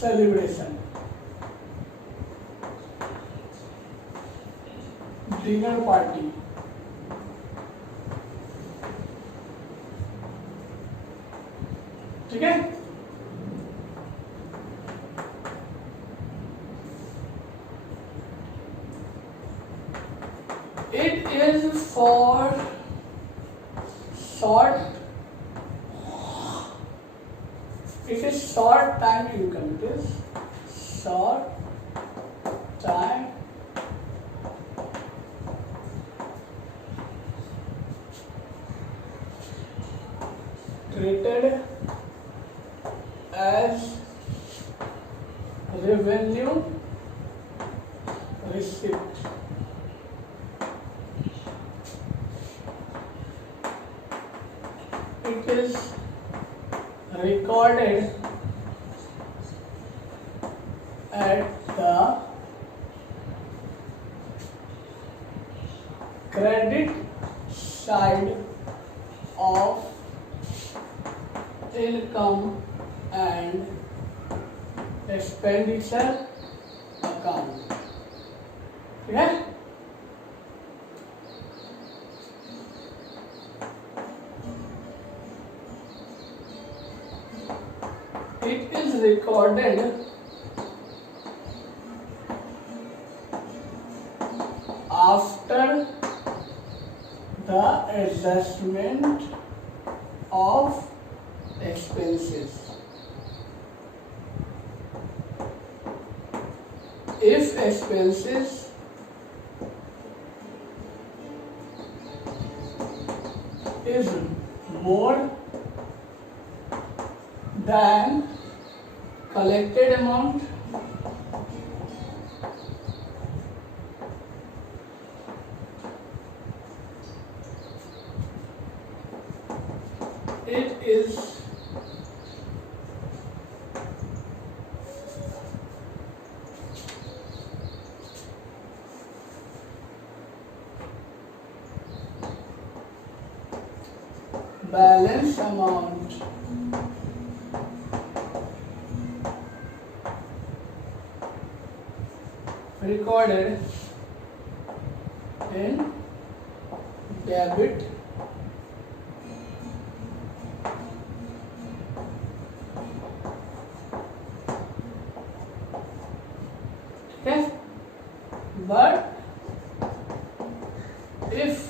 सेलिब्रेशन, डिनर पार्टी, ठीक है। It is for short, it is short time income, it is short time treated as revenue receipt, it is recorded at the credit side of income and expenditure account, ठीक है। It is recorded after the adjustment of expenses. If expenses is more than collected amount, it is balance amount recorded in debit okay, but if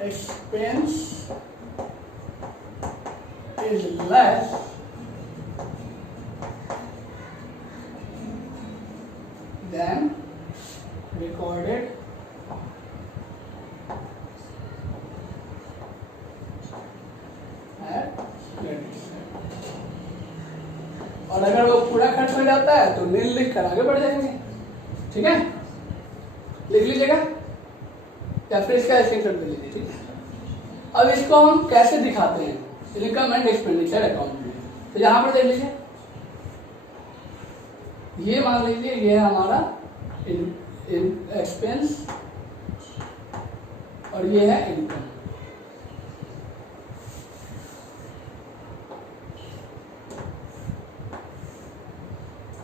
expense is less than recorded at credit side, और अगर वो पूरा खर्च हो जाता है तो नील लिख कर आगे बढ़ जाएंगे, ठीक है। लिख लीजिएगा या फिर इसका स्क्रीनशॉट ले लीजिए, ठीक है। अब इसको हम कैसे दिखाते हैं इनकम एंड एक्सपेंडिचर अकाउंट में, तो यहाँ पर देख लीजिए, ये मान लीजिए ये है हमारा एक्सपेंस और ये है इनकम,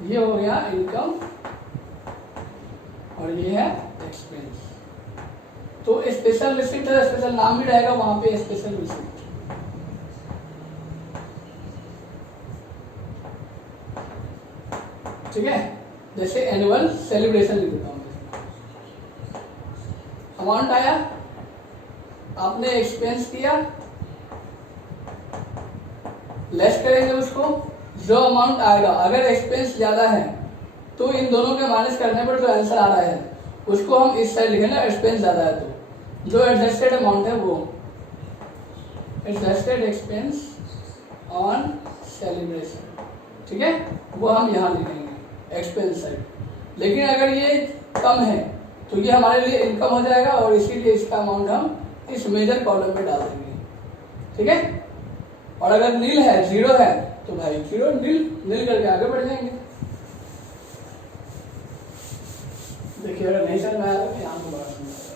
ये हो गया इनकम और ये है एक्सपेंस। तो स्पेशल रिसिप्ट है, स्पेशल नाम भी रहेगा वहां पे स्पेशल रिसिप्ट, ठीक है। जैसे एनुअल सेलिब्रेशन लिख देता हूं, अमाउंट आया, आपने एक्सपेंस किया, लेस करेंगे उसको, जो अमाउंट आएगा अगर एक्सपेंस ज्यादा है तो इन दोनों के माइनस करने पर जो आंसर आ रहा है उसको हम इस साइड लिखेंगे, एक्सपेंस ज्यादा है तो जो एडजस्टेड अमाउंट है वो एडजस्टेड एक्सपेंस ऑन सेलिब्रेशन, ठीक है, वो हम यहाँ लिखेंगे एक्सपेंस साइड। लेकिन अगर ये कम है तो ये हमारे लिए इनकम हो जाएगा और इसीलिए इसका अमाउंट हम इस मेजर कॉलम में डाल देंगे, ठीक है। और अगर नील है, जीरो है तो भाई जीरो नील नील करके आगे बढ़ जाएंगे। देखिए अगर नहीं समझ में आया तो यहाँ दोबारा समझ आएगा।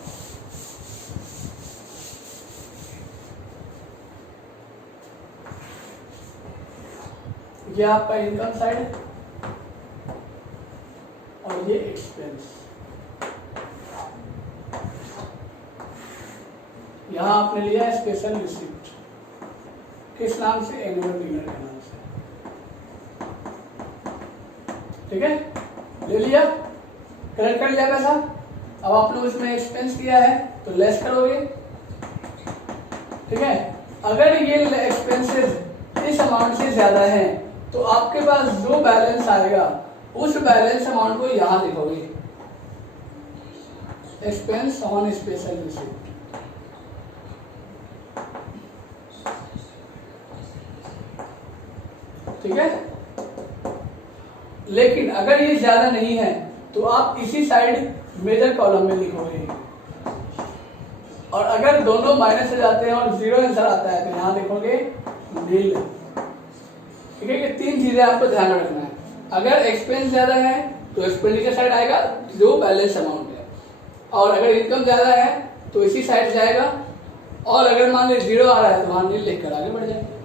ये आपका इनकम साइड और ये एक्सपेंस। यहां आपने लिया स्पेशल रिसिप्ट, किस नाम से? एनुअल डिनर के नाम से। ठीक है, ले लिया, कलेक्ट कर लिया पैसा। अब आपने उसमें एक्सपेंस किया है तो लेस करोगे। ठीक है, अगर ये एक्सपेंसेस इस अमाउंट से ज्यादा है तो आपके पास जो बैलेंस आएगा उस बैलेंस अमाउंट को यहां लिखोगे, एक्सपेंस ऑन स्पेशल रिसिप्ट। ठीक है, लेकिन अगर ये ज्यादा नहीं है तो आप इसी साइड मेजर कॉलम में लिखोगे, और अगर दोनों माइनस हो जाते हैं और जीरो आंसर आता है तो यहां लिखोगे नील। ठीक है, ये तीन चीजें आपको ध्यान में रखना है। अगर एक्सपेंस ज्यादा है तो एक्सपेंडिचर साइड आएगा जो बैलेंस अमाउंट है, और अगर इनकम ज्यादा है तो इसी साइड जाएगा, और अगर मान लीजिए जीरो आ रहा है तो वहां नील लिखकर आगे बढ़ जाएंगे।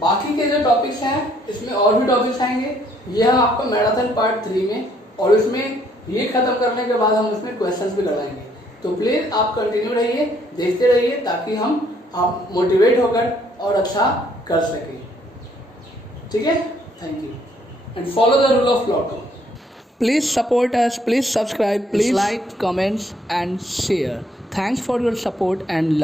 बाकी के जो टॉपिक्स हैं इसमें और भी टॉपिक्स आएंगे, यह आपका मैराथन पार्ट 3 में, और उसमें ये खत्म करने के बाद हम उसमें क्वेश्चंस भी करवाएंगे। तो प्लीज आप कंटिन्यू रहिए, देखते रहिए, ताकि आप मोटिवेट होकर और अच्छा कर सकें। ठीक है, thank you and follow the rule of Lato. Please support us, please subscribe, please like, comments and share. Thanks for your support and love.